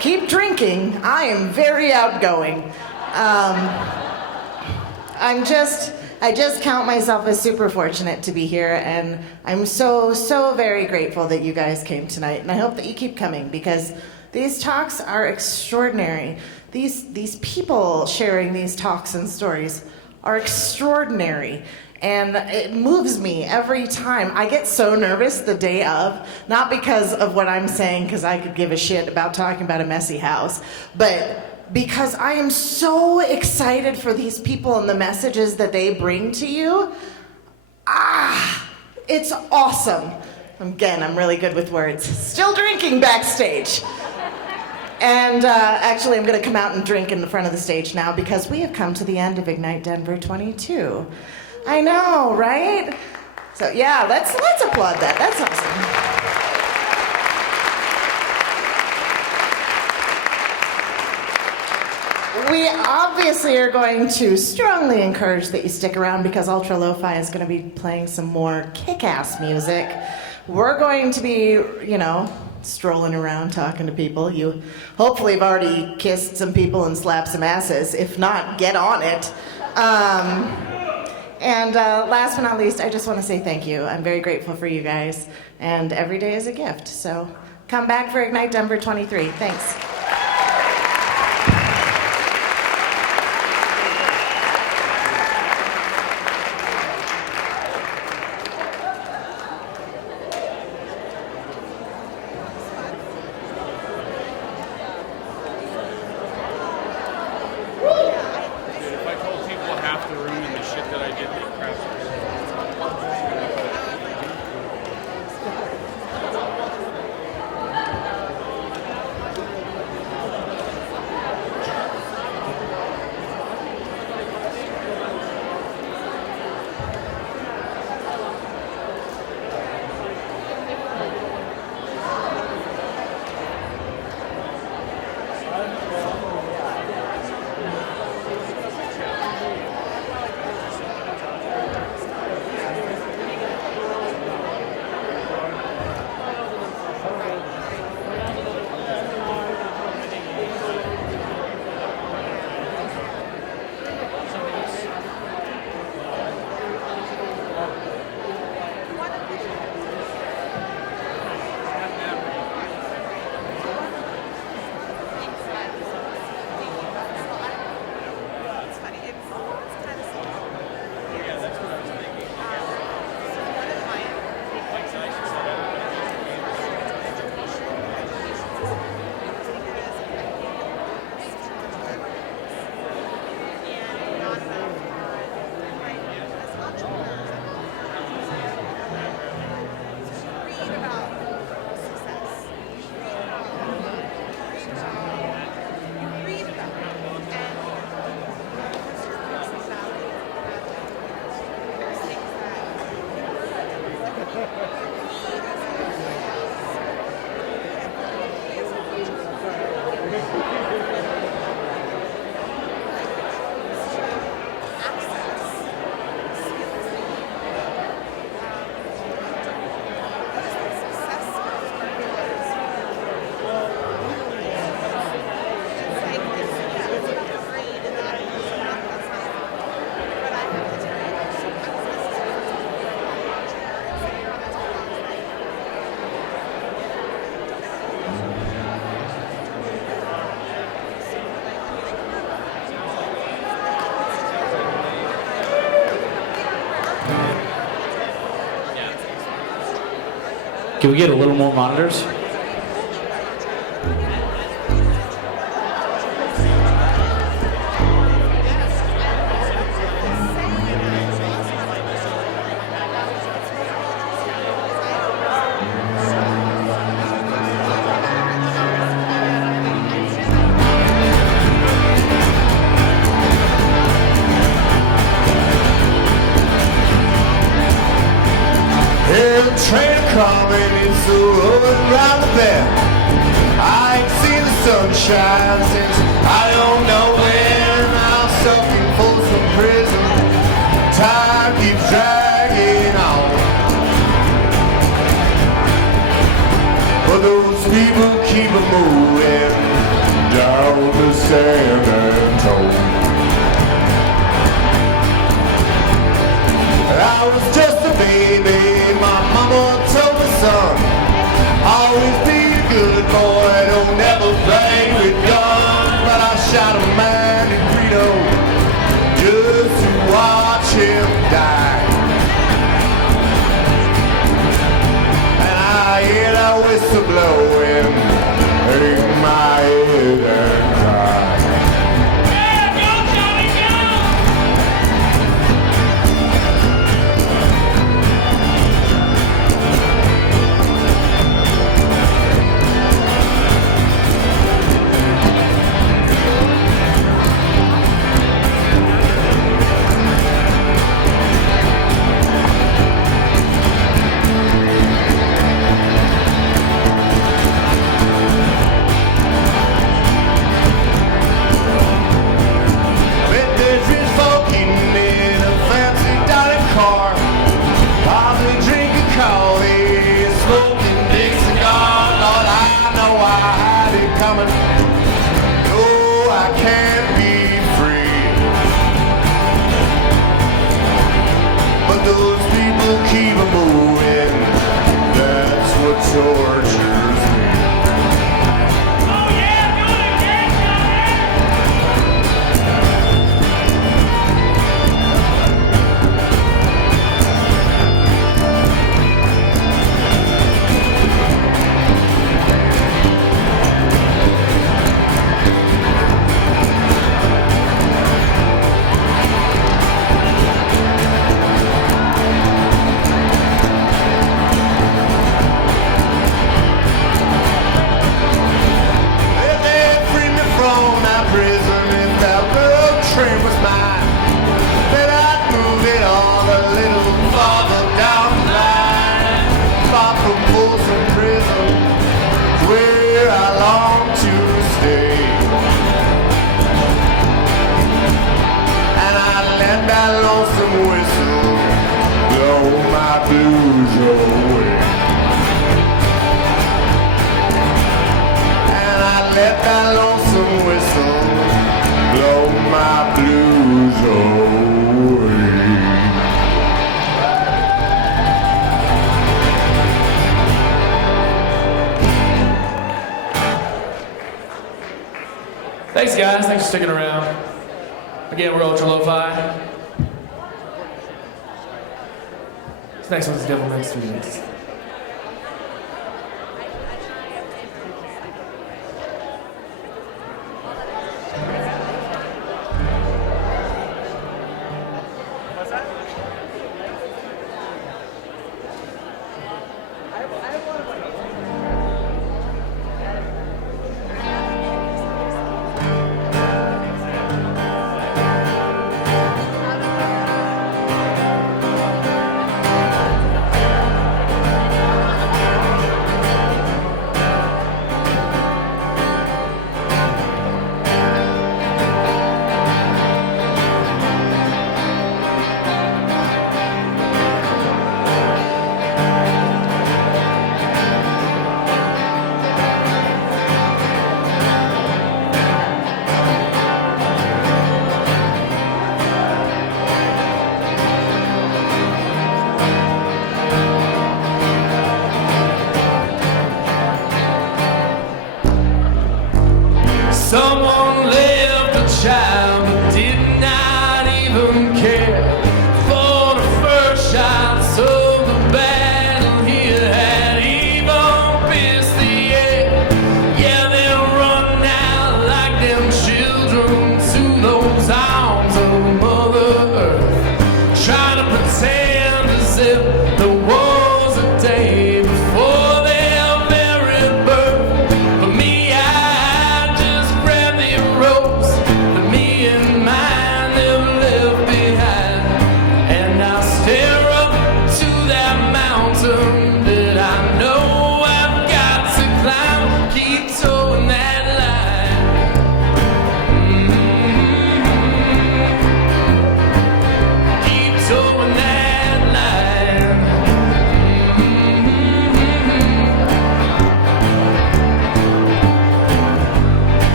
Keep drinking. I am very outgoing. I just count myself as super fortunate to be here, and I'm so very grateful that you guys came tonight, and I hope that you keep coming because these talks are extraordinary. These people sharing these talks and stories are extraordinary, and it moves me every time. I get so nervous the day of, not because of what I'm saying, because I could give a shit about talking about a messy house, but because I am so excited for these people and the messages that they bring to you. It's awesome. Again, I'm really good with words. Still drinking backstage. And actually, I'm going to come out and drink in the front of the stage now because we have come to the end of Ignite Denver 22. I know, right? So yeah, let's applaud that. That's awesome. We obviously are going to strongly encourage that you stick around because Ultra Lo-Fi is going to be playing some more kick-ass music. We're going to be, strolling around talking to people. You hopefully have already kissed some people and slapped some asses. If not, get on it. And last but not least, I just want to say thank you. I'm very grateful for you guys, and every day is a gift. So come back for Ignite Denver 23. Thanks. Can we get a little more monitors? the train coming, it's rolling round the bend. I ain't seen the sunshine since I don't know when. I'm stuck in Folsom Prison. Time keeps dragging on. But those people keep a moving down the San Antonio. I was just a baby, my mama told me, son, always be a good boy, don't never play with guns. But I shot a man in Reno just to watch him die. And I hear that whistle blowing, hang my head and cry. Thanks, guys. Thanks for sticking around. Again, we're Ultra Lo-Fi. This next one's Devil Next 3 Minutes.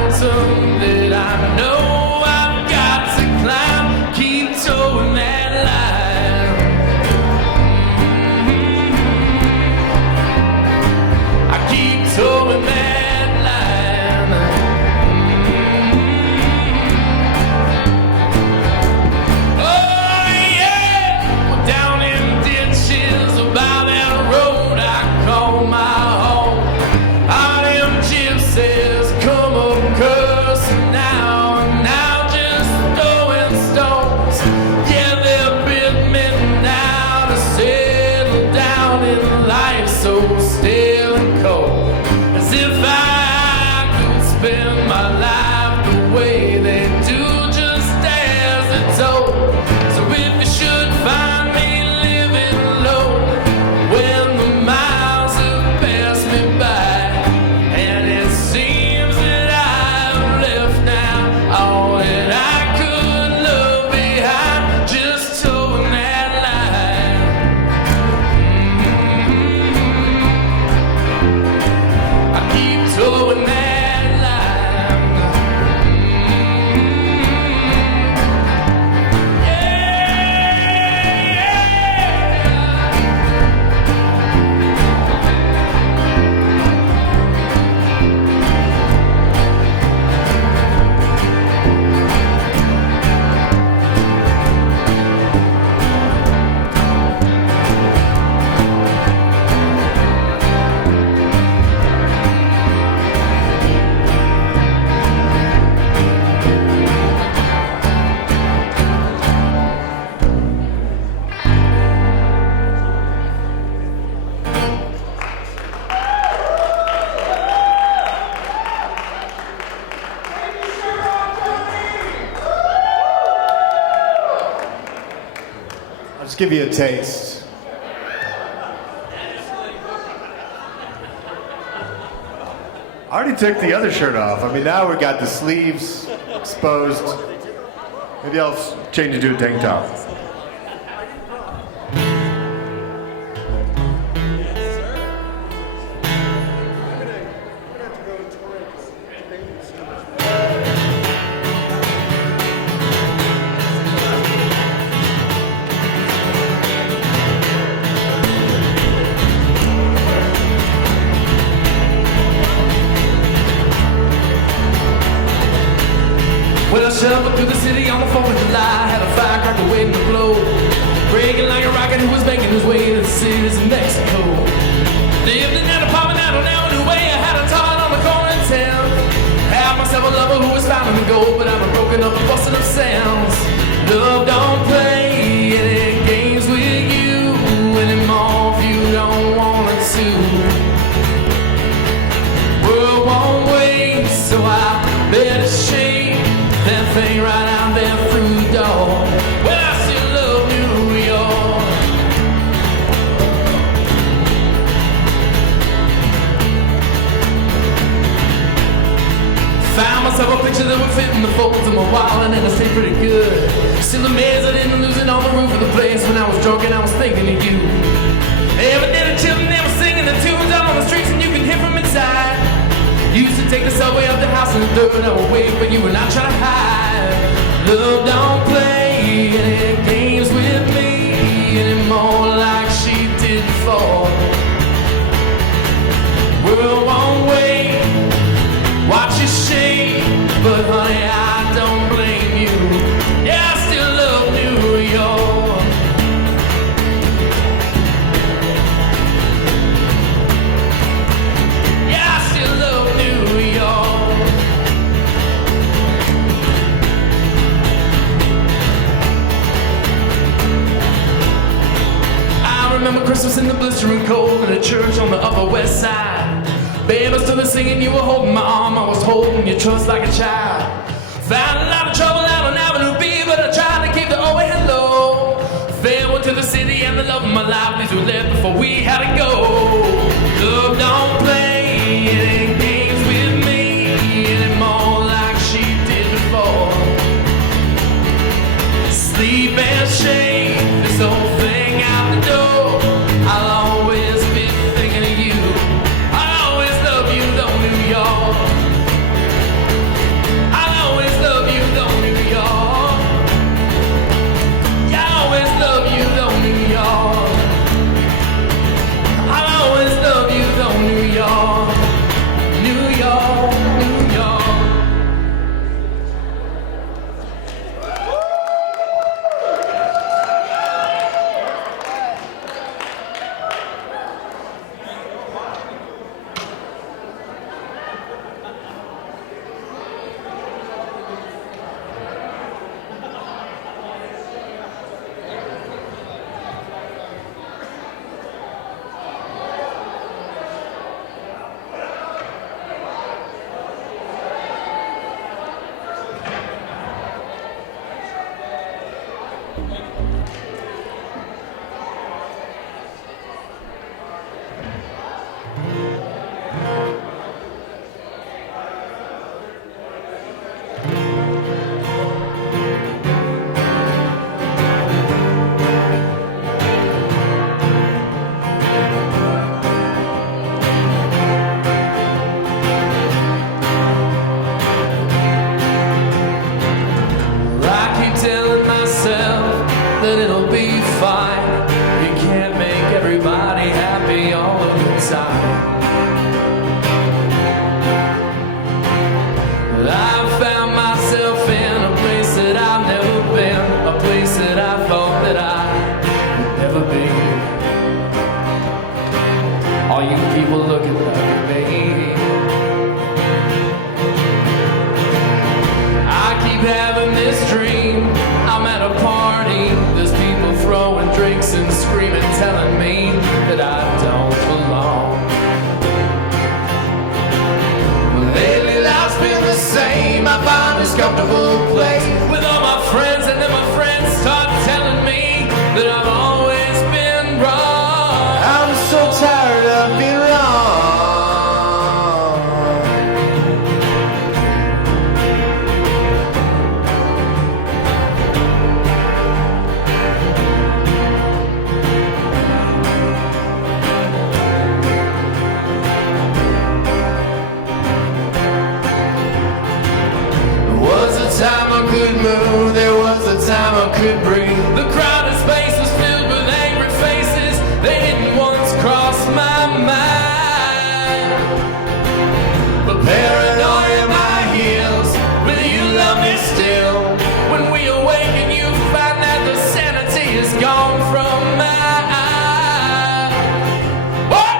mountain that I know I've got to climb. Keep towing that line. I keep towing that line. Oh yeah, we're down in ditches by that road I call my home. All them gypsies come up cursing now, and now just throwing stones. Yeah, they're bid me now to settle down in life so still and cold, as if I could spend my life the way they do, just as they're told. So if you should find me living low when the miles have passed me by, and it seems that I've left now all that I could love behind, just towing that line. I keep towing that line. I'll just give you a taste. I already took the other shirt off. I mean, now we got the sleeves exposed. Maybe I'll change it to a tank top. Well, I shuffled through the city on the 4th of July, had a firecracker waiting to blow, breaking like a rocket who was making his way to the cities of Mexico. Lived in that apartment out on Avenue Way, I had a toilet on the corner in town. Had myself a lover who was finding the gold, but I'm broken up and busting up sounds. Love don't play any games with you anymore if you don't want it to. World won't wait, so I better shake that thing right out there through the door. Well, I still love New York. Found myself a picture that would fit in the folds of my wallet, and it stayed pretty good. Still amazed I didn't lose it on the roof of the place when I was drunk and I was thinking of you. Every day the children, they were singing the tunes out on the streets, and you can hear from inside. Used to take the subway up the house in the 3rd hour wait, but you were not trying to hide. Love don't play any games with me anymore like she did before. World won't wait, watch you shake, but honey, I don't blame you. Yeah, I still love New York. Yeah, I still love New York. I remember Christmas in the blistering cold in a church on the Upper West Side. Babe, I stood singing, you were holding my arm, I was holding your trust like a child. Found a lot of trouble out on Avenue B, but I tried to keep the overhead low. Farewell to the city and the love of my life, these were left before we had to go. Love don't play any games with me anymore like she did before. Sleep and shake this whole thing out the door. I'll always be thinking of you. I'll always love you, though, New York. could breathe. The crowded space was filled with angry faces. They didn't once cross my mind. But paranoia in my heels. Will you love me still? When we awaken, you find that the sanity is gone from my eye. What?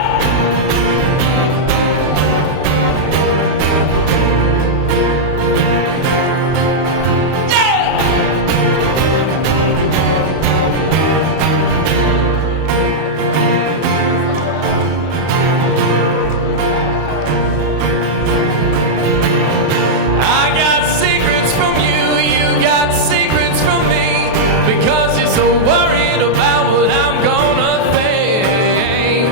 I got secrets from you, you got secrets from me, because you're so worried about what I'm gonna think.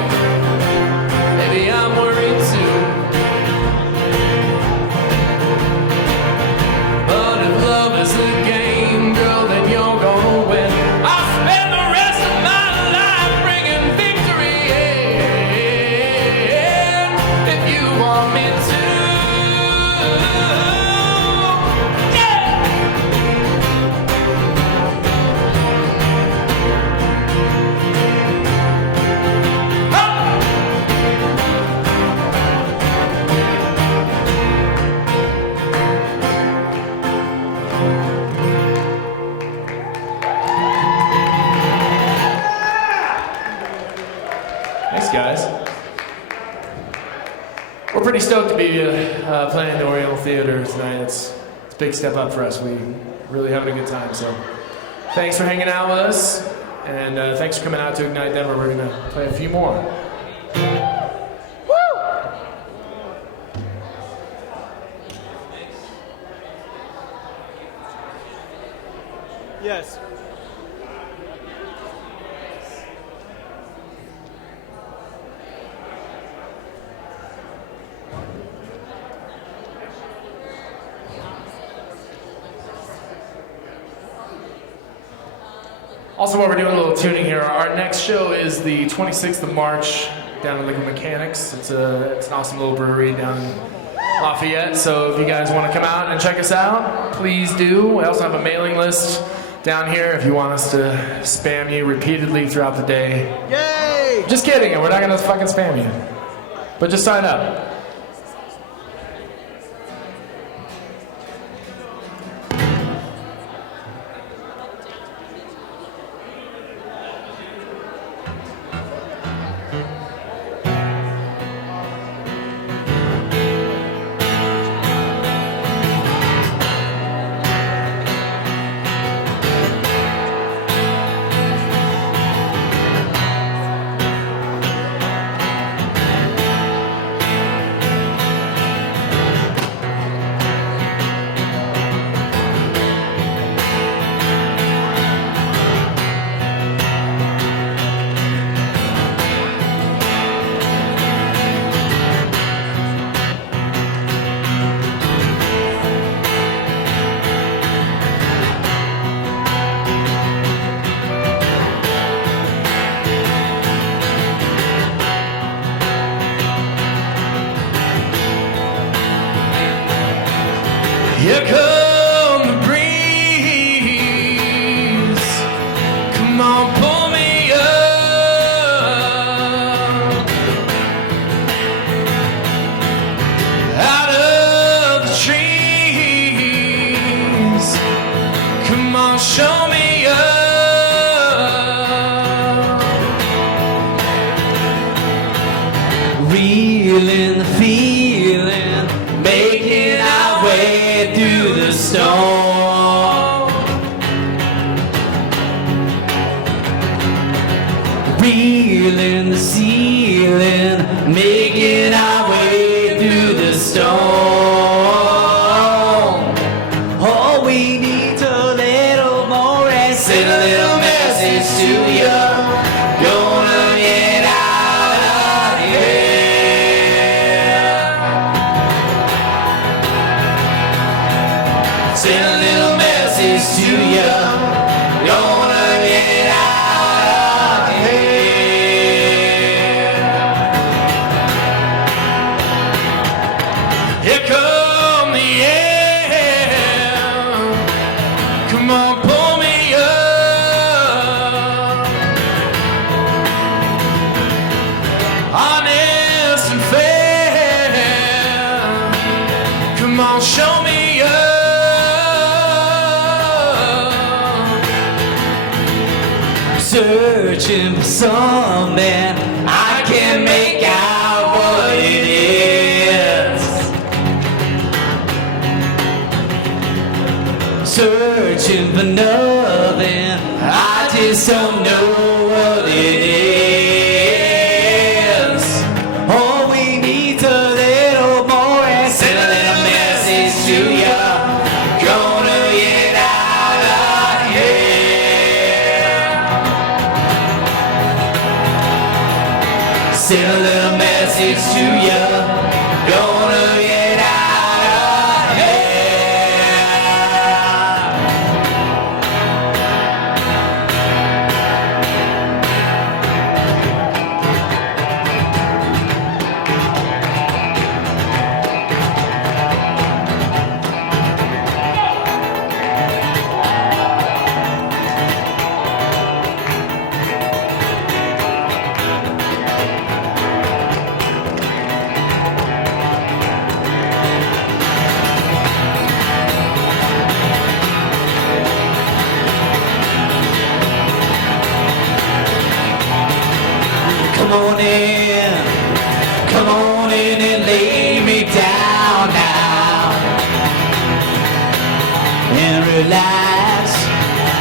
Maybe I'm worried too. But if love is a game, girl, then you're gonna win. I'll spend the rest of my life bringing victory in, if you want me to. Thanks, guys. We're pretty stoked to be playing the Oriental Theater tonight. It's a big step up for us. We really having a good time. So thanks for hanging out with us, and thanks for coming out to IgniteDenver. We're gonna play a few more. Yes. Also, while we're doing a little tuning here, our next show is the 26th of March down in Liquid Mechanics. It's an awesome little brewery down in Lafayette. So if you guys want to come out and check us out, please do. We also have a mailing list down here if you want us to spam you repeatedly throughout the day. Yay! Just kidding, we're not gonna fucking spam you. But just sign up. Here come the breeze. Come on, pull me up out of the trees. Come on, show me up. Reeling the feeling, making our way through the storm. Reeling the ceiling, making our way through the storm. All we need's a little more and send a little message to you. Gonna get out of here. Send a little message to you. Gonna get out of here. Here come the air. Come on, pull me up don't show me up. Searching for something I can't make out what it is. Searching for nothing, I just don't know what it is. All we need's a little more and send a little message to ya. Gonna get out of here. Send a little message to ya. Gonna get out of here. Come on in and lay me down now and relax,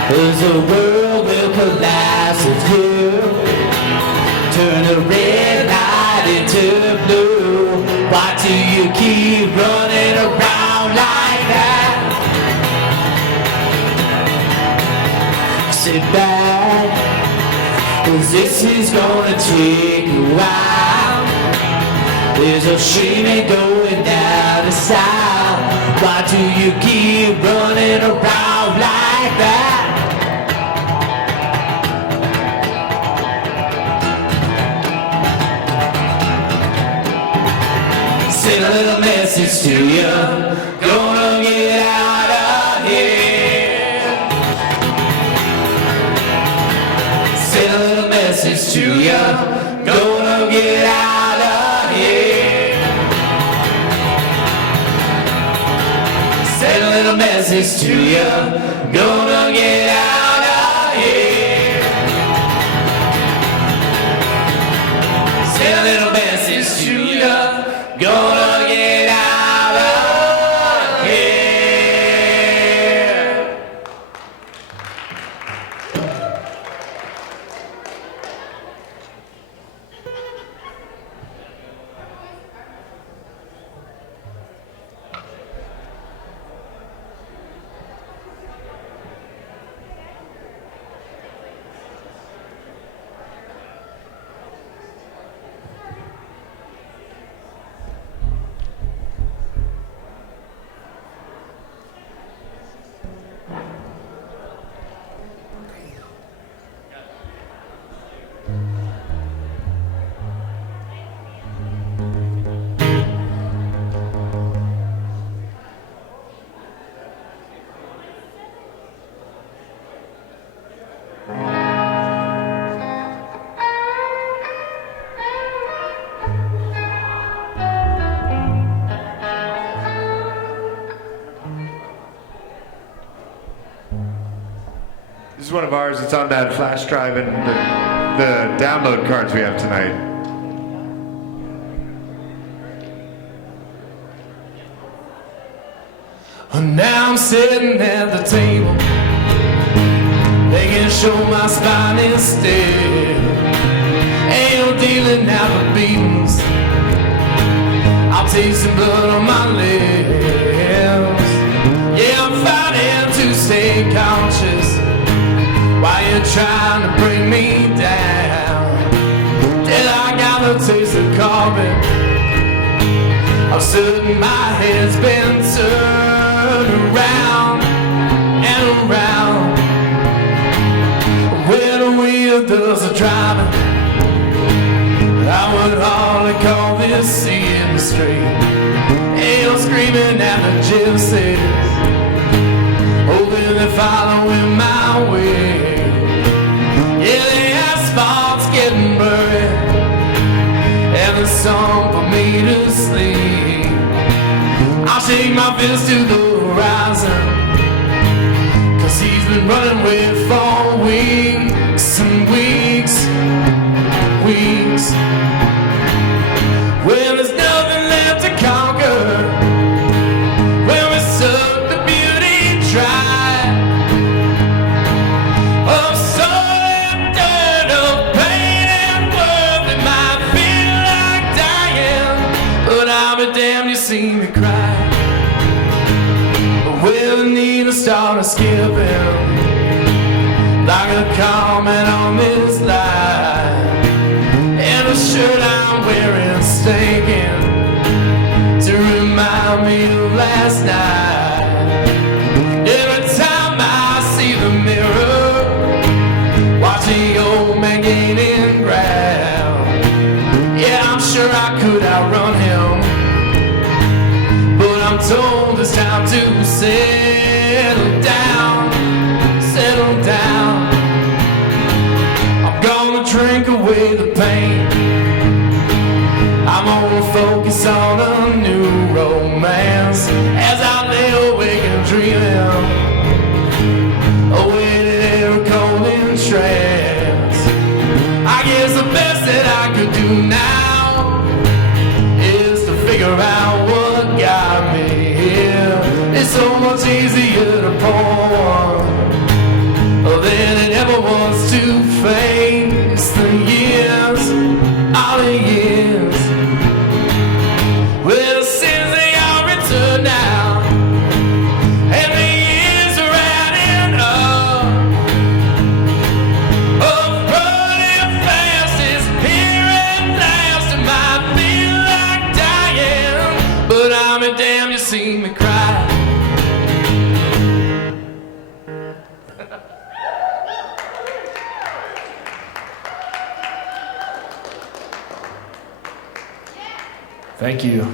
'cause the world will collapse if you turn the red light into blue. Why do you keep running around like that? Sit back, 'cause this is gonna take a while. There's a shame in going down the south. Why do you keep running around like that? Send a little message to you. Gonna get out of here. Send a little message to you. Gonna get out of here. Send a little message to you. Gonna get out of here. Send a little message to you. Gonna get out of here. This is one of ours. It's on that flash drive and the download cards we have tonight. Now I'm sitting at the table, they can show my spine is still. Ain't no dealing out the beatings. I'll take some blood on my lips. Yeah, I'm fighting to stay conscious while you're trying to bring me down. Till I got the taste of carbon. I'm certain my head's been turned around and around. When the wheel does the driving, I would hardly call this seeing the street. Ain't screaming at the gypsies, hoping they're following my way. Yeah, the asphalt's getting buried, and the song for me to sleep. I'll shake my fist to the horizon, 'cause he's been running away for weeks and weeks, weeks. When there's nothing left to conquer, when we suck the beauty dry of soul and dirt, of pain and worth, it might feel like dying, but I'll be damned you see me cry. But we'll need to start skipping, like a comment on this line, and the shirt I'm wearing stinking to remind me of last night. Every time I see the mirror, watch the old man gaining ground. Yeah, I'm sure I could outrun him, but I'm told it's time to settle down, settle down. I'm gonna drink away the pain, I'm gonna focus on a new romance as I lay awake and dreaming, awaiting every cold entrance. I guess the best that I could do now is to figure out what got me here. It's so much easier to pour than it ever was to face the years, all the years. Well, since they all return now, and the years are adding up, of running fast is here at last. It might feel like dying, but I'm a damn you see me cry. Thank you.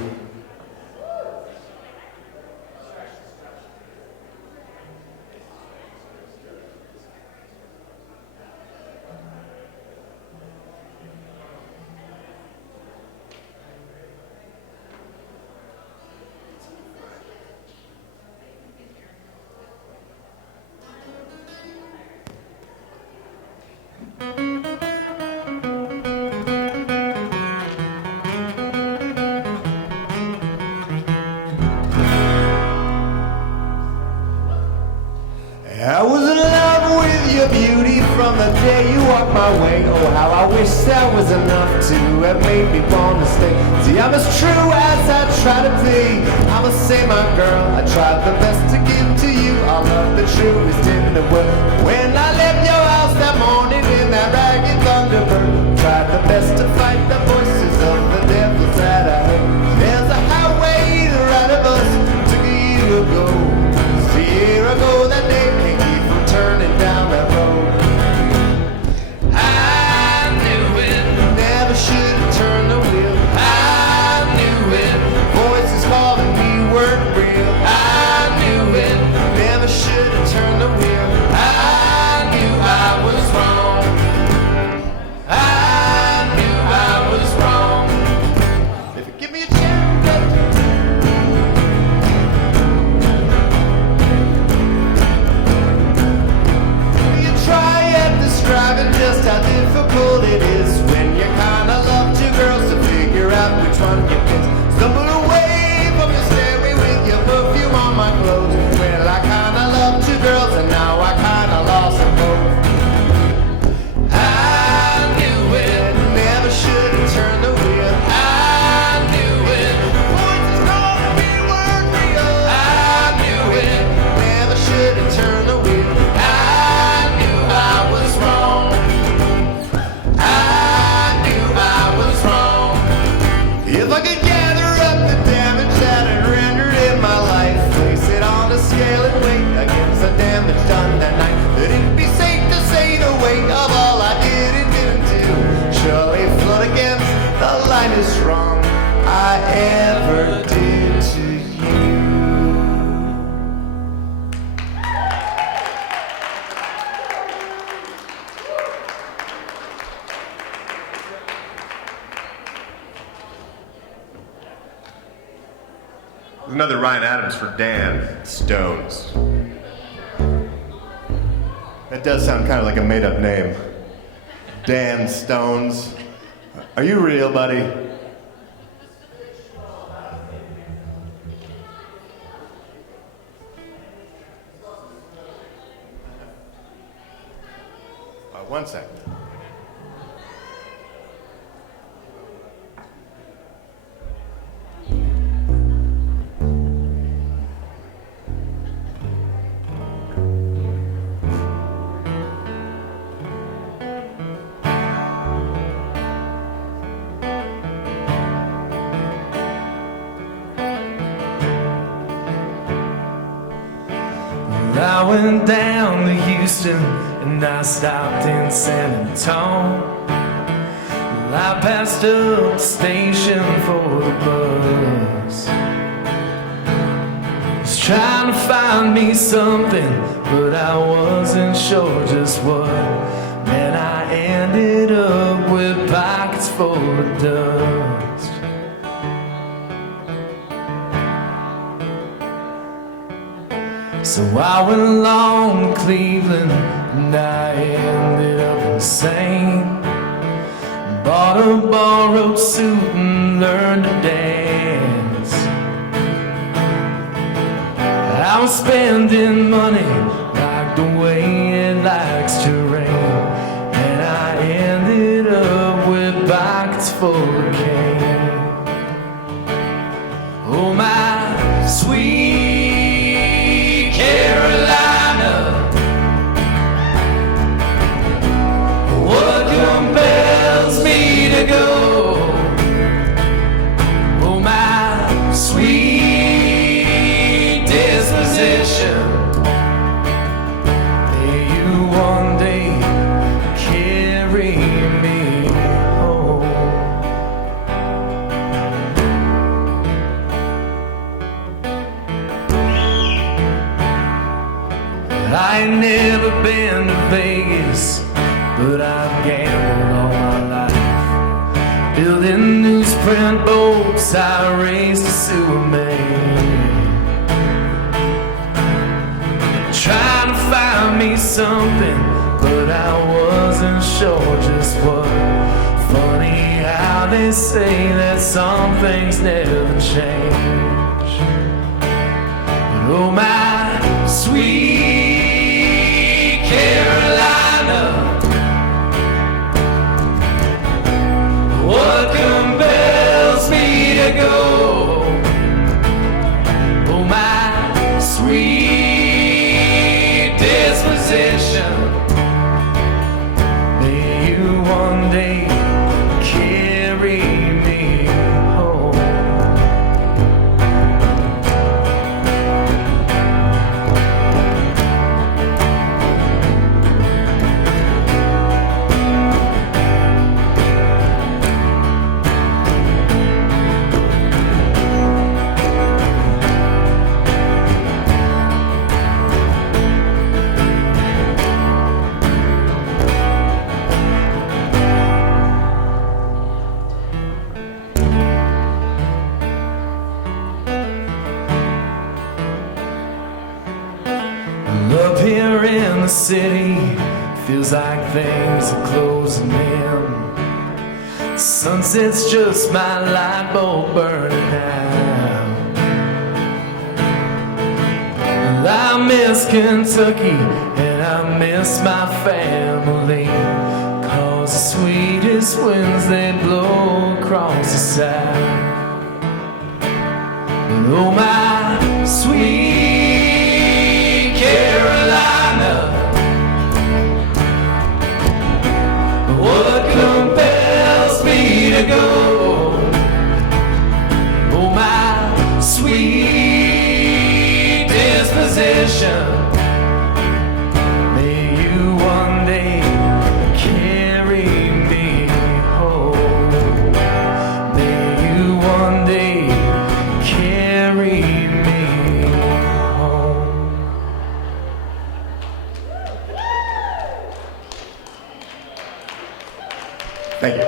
I was in love with your beauty from the day you walked my way. Oh, how I wish that was enough to have made me want to stay. See, I'm as true as I try to be. I'm a say, my girl, I tried the best to give to you. All of the truest in the world. When I left your house that morning in that ragged Thunderbird, tried the best to fight the voices of the devils that I heard. There's a highway to right of us, took a year ago. Just a year ago that day, can't keep from turning down that road. I knew it, never should have turned the wheel. I knew it, voices calling me weren't real. I knew it, never should have turned the wheel. I knew I was wrong. I knew I was There's another Ryan Adams for Dan Stones. That does sound kind of like a made-up name. Dan Stones. Are you real, buddy? One second. I went down to Houston and I stopped in San Antonio. I passed up the station for the bus. Was trying to find me something, but I wasn't sure just what. Man, I ended up with pockets full of dust. So I went along to Cleveland and I ended up insane. Bought a borrowed suit and learned to dance. I was spending money like the way it likes to rain, and I ended up with pockets full of cane. Oh my sweet Carolina, what compels me to go? Oh my sweet disposition, may you one day carry me home. I ain't never been to Vegas, but I've gambled all my life. Building newsprint boats, I raced a sewer main. Trying to find me something, but I wasn't sure just what. Funny how they say that some things never change. But oh my sweet Carolina, what compels me to go? Oh my sweet disposition, may you one day carry me home. Up here in the city, feels like things are closing in. Sunset's just my light bulb burning out. And I miss Kentucky and I miss my family, 'cause the sweetest winds they blow across the south. And oh my sweet Carolina, what compels me to go? Oh my sweet disposition, may you one day carry me home. May you one day carry me home. Thank you.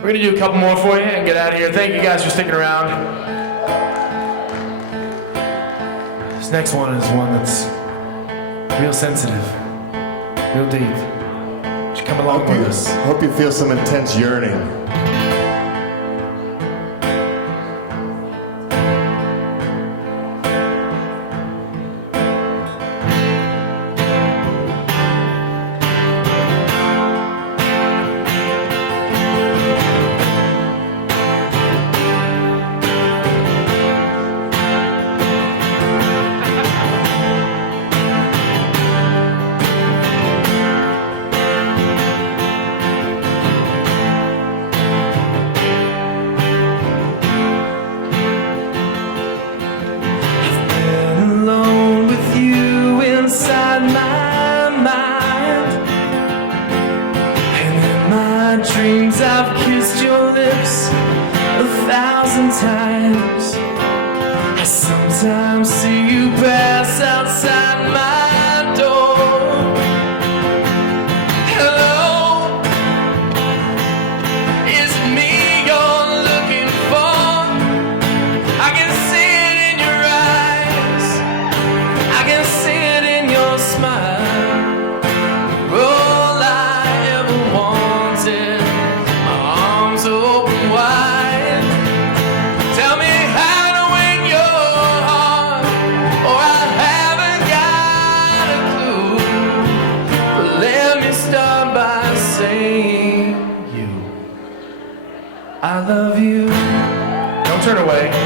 We're gonna do a couple more for you and get out of here. Thank you guys for sticking around. This next one is one that's real sensitive, real deep. Would you come along with us? Hope you feel some intense yearning.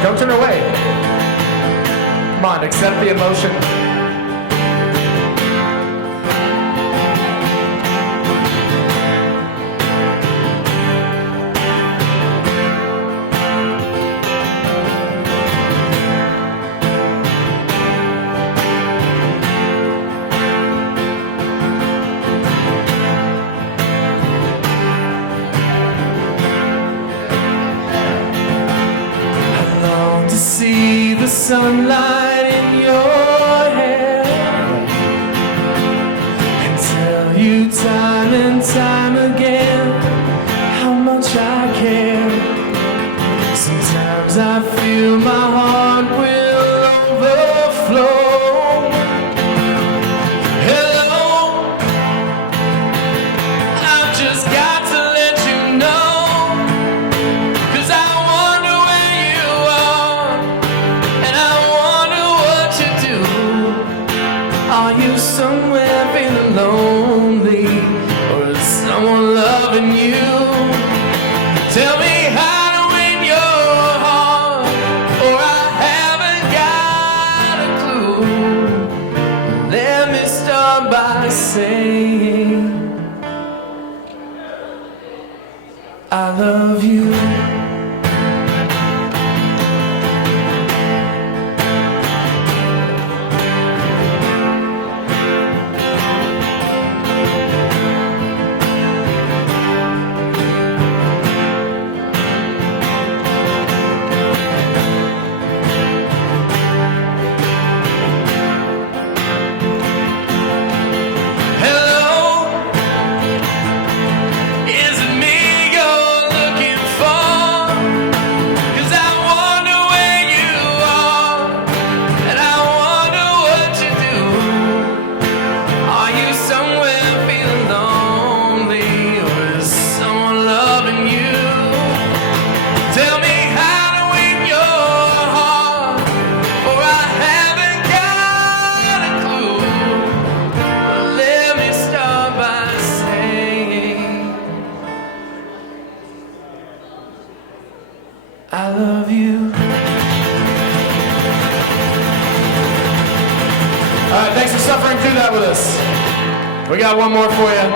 Don't turn away. Come on, accept the emotion. Sunlight in your hair and tell you time and time again how much I care. Sometimes I feel my heart will overflow. Hello, I've just got to let you know, 'cause I wonder where you are. Are you somewhere feeling lonely, or is someone loving you? Tell me how to win your heart, or I haven't got a clue. Let me start by saying I love you. I love you. All right, thanks for suffering through that with us. We got one more for you.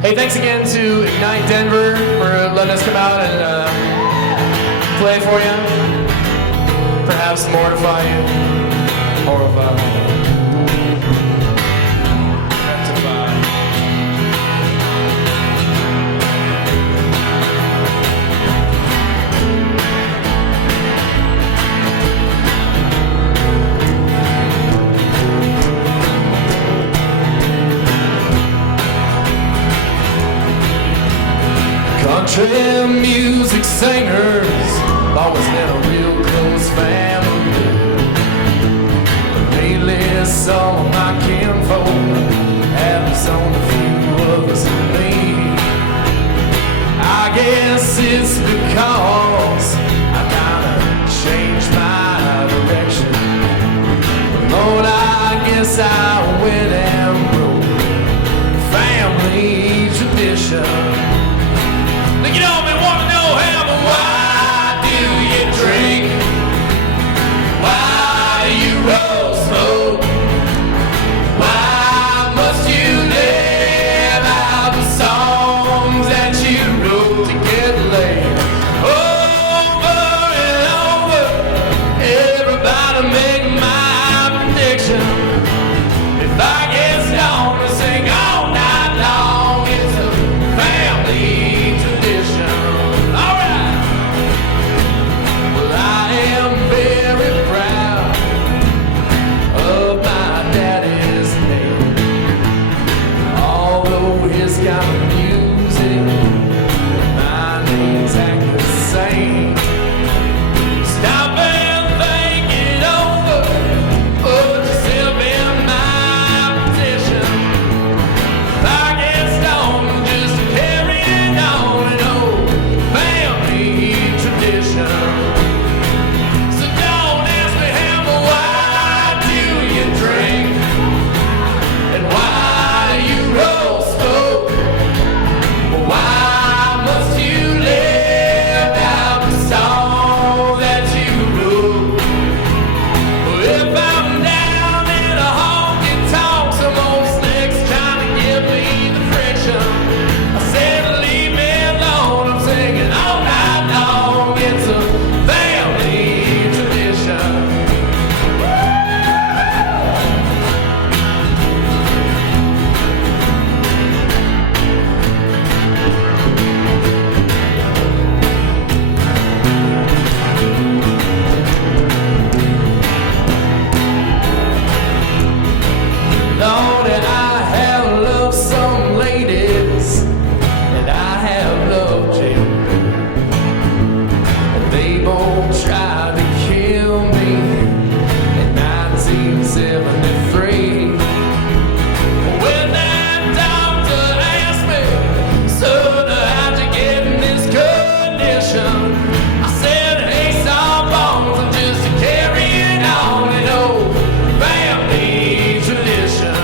Hey, thanks again to IgniteDenver for letting us come out and play for you. Perhaps mortify you. Horrify. Rectify. country music singers, always been a real close family. But lately some of my kinfolk have disowned a few others than me. I guess it's because I kinda changed my direction. But Lord, I guess I went and broke family tradition. Now you don't wanna know how, but why do you drink? Why do you roll smoke? Why must you live out the songs that you wrote to get laid? Over and over, everybody make my prediction. If I get stoned and sing all night long, it's a family tradition. All right. Well, I am very proud of my daddy's name. Although his kind of music, my name's act the same. Stop and think it over, put yourself in my position. If I get stoned, just carrying on an old family tradition. So don't ask me how, but why do you drink? And why do you roll smoke? Why must you live out the song that you wrote? Well, if I'm down in a honky tonk, some old slick's trying to give me the friction. I said, leave me alone. I'm singing all night long. It's a family tradition. Lord, and I have loved some ladies, and I have loved you. And they both tried to kill me in 1973. When that doctor asked me, son, how'd you get in this condition? I said, hey, some bones, I'm just carrying on an old family tradition.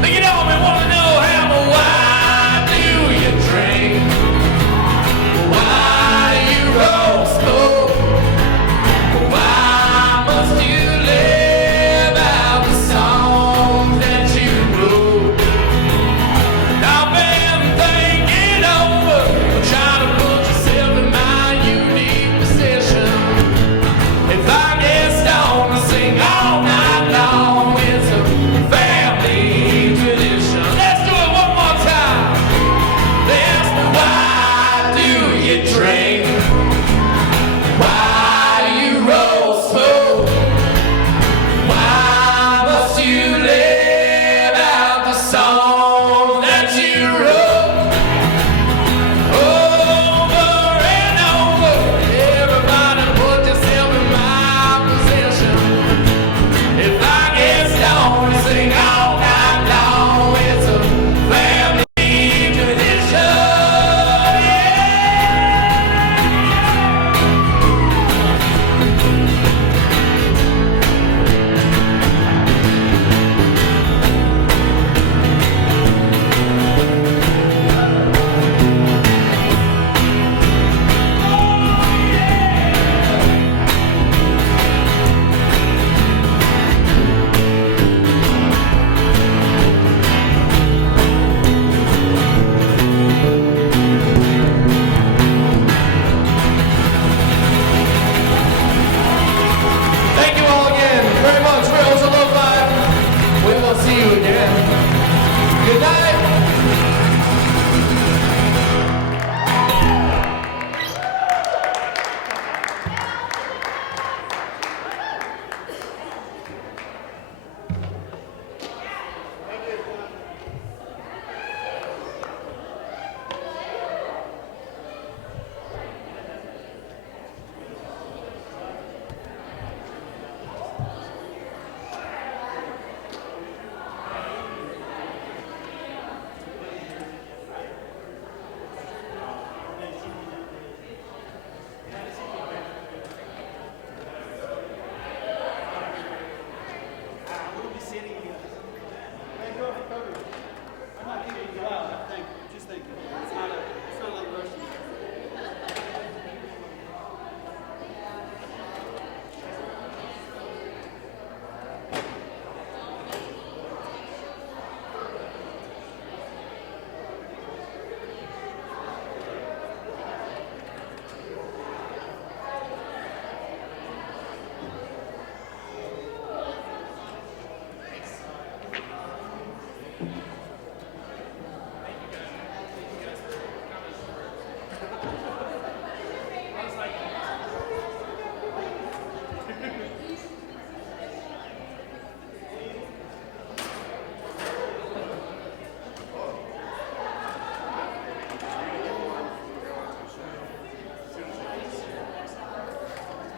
Now you don't wanna know how, but why do you drink? Why do you roll smoke? Why must you live out the songs that you wrote? And I've been thinking over, trying to put yourself in my unique position. If I get stoned and sing all night long, it's a family tradition. Let's do it one more time. They ask me, why do you drink? Why do you roll smoke? Why must you live out the song that you wrote? Over and over, everybody put yourself in my position. If I get stoned and sing all night long, it's a family tradition. Thank you all again very much. We're Lo-Fi. We will see you again. Good night.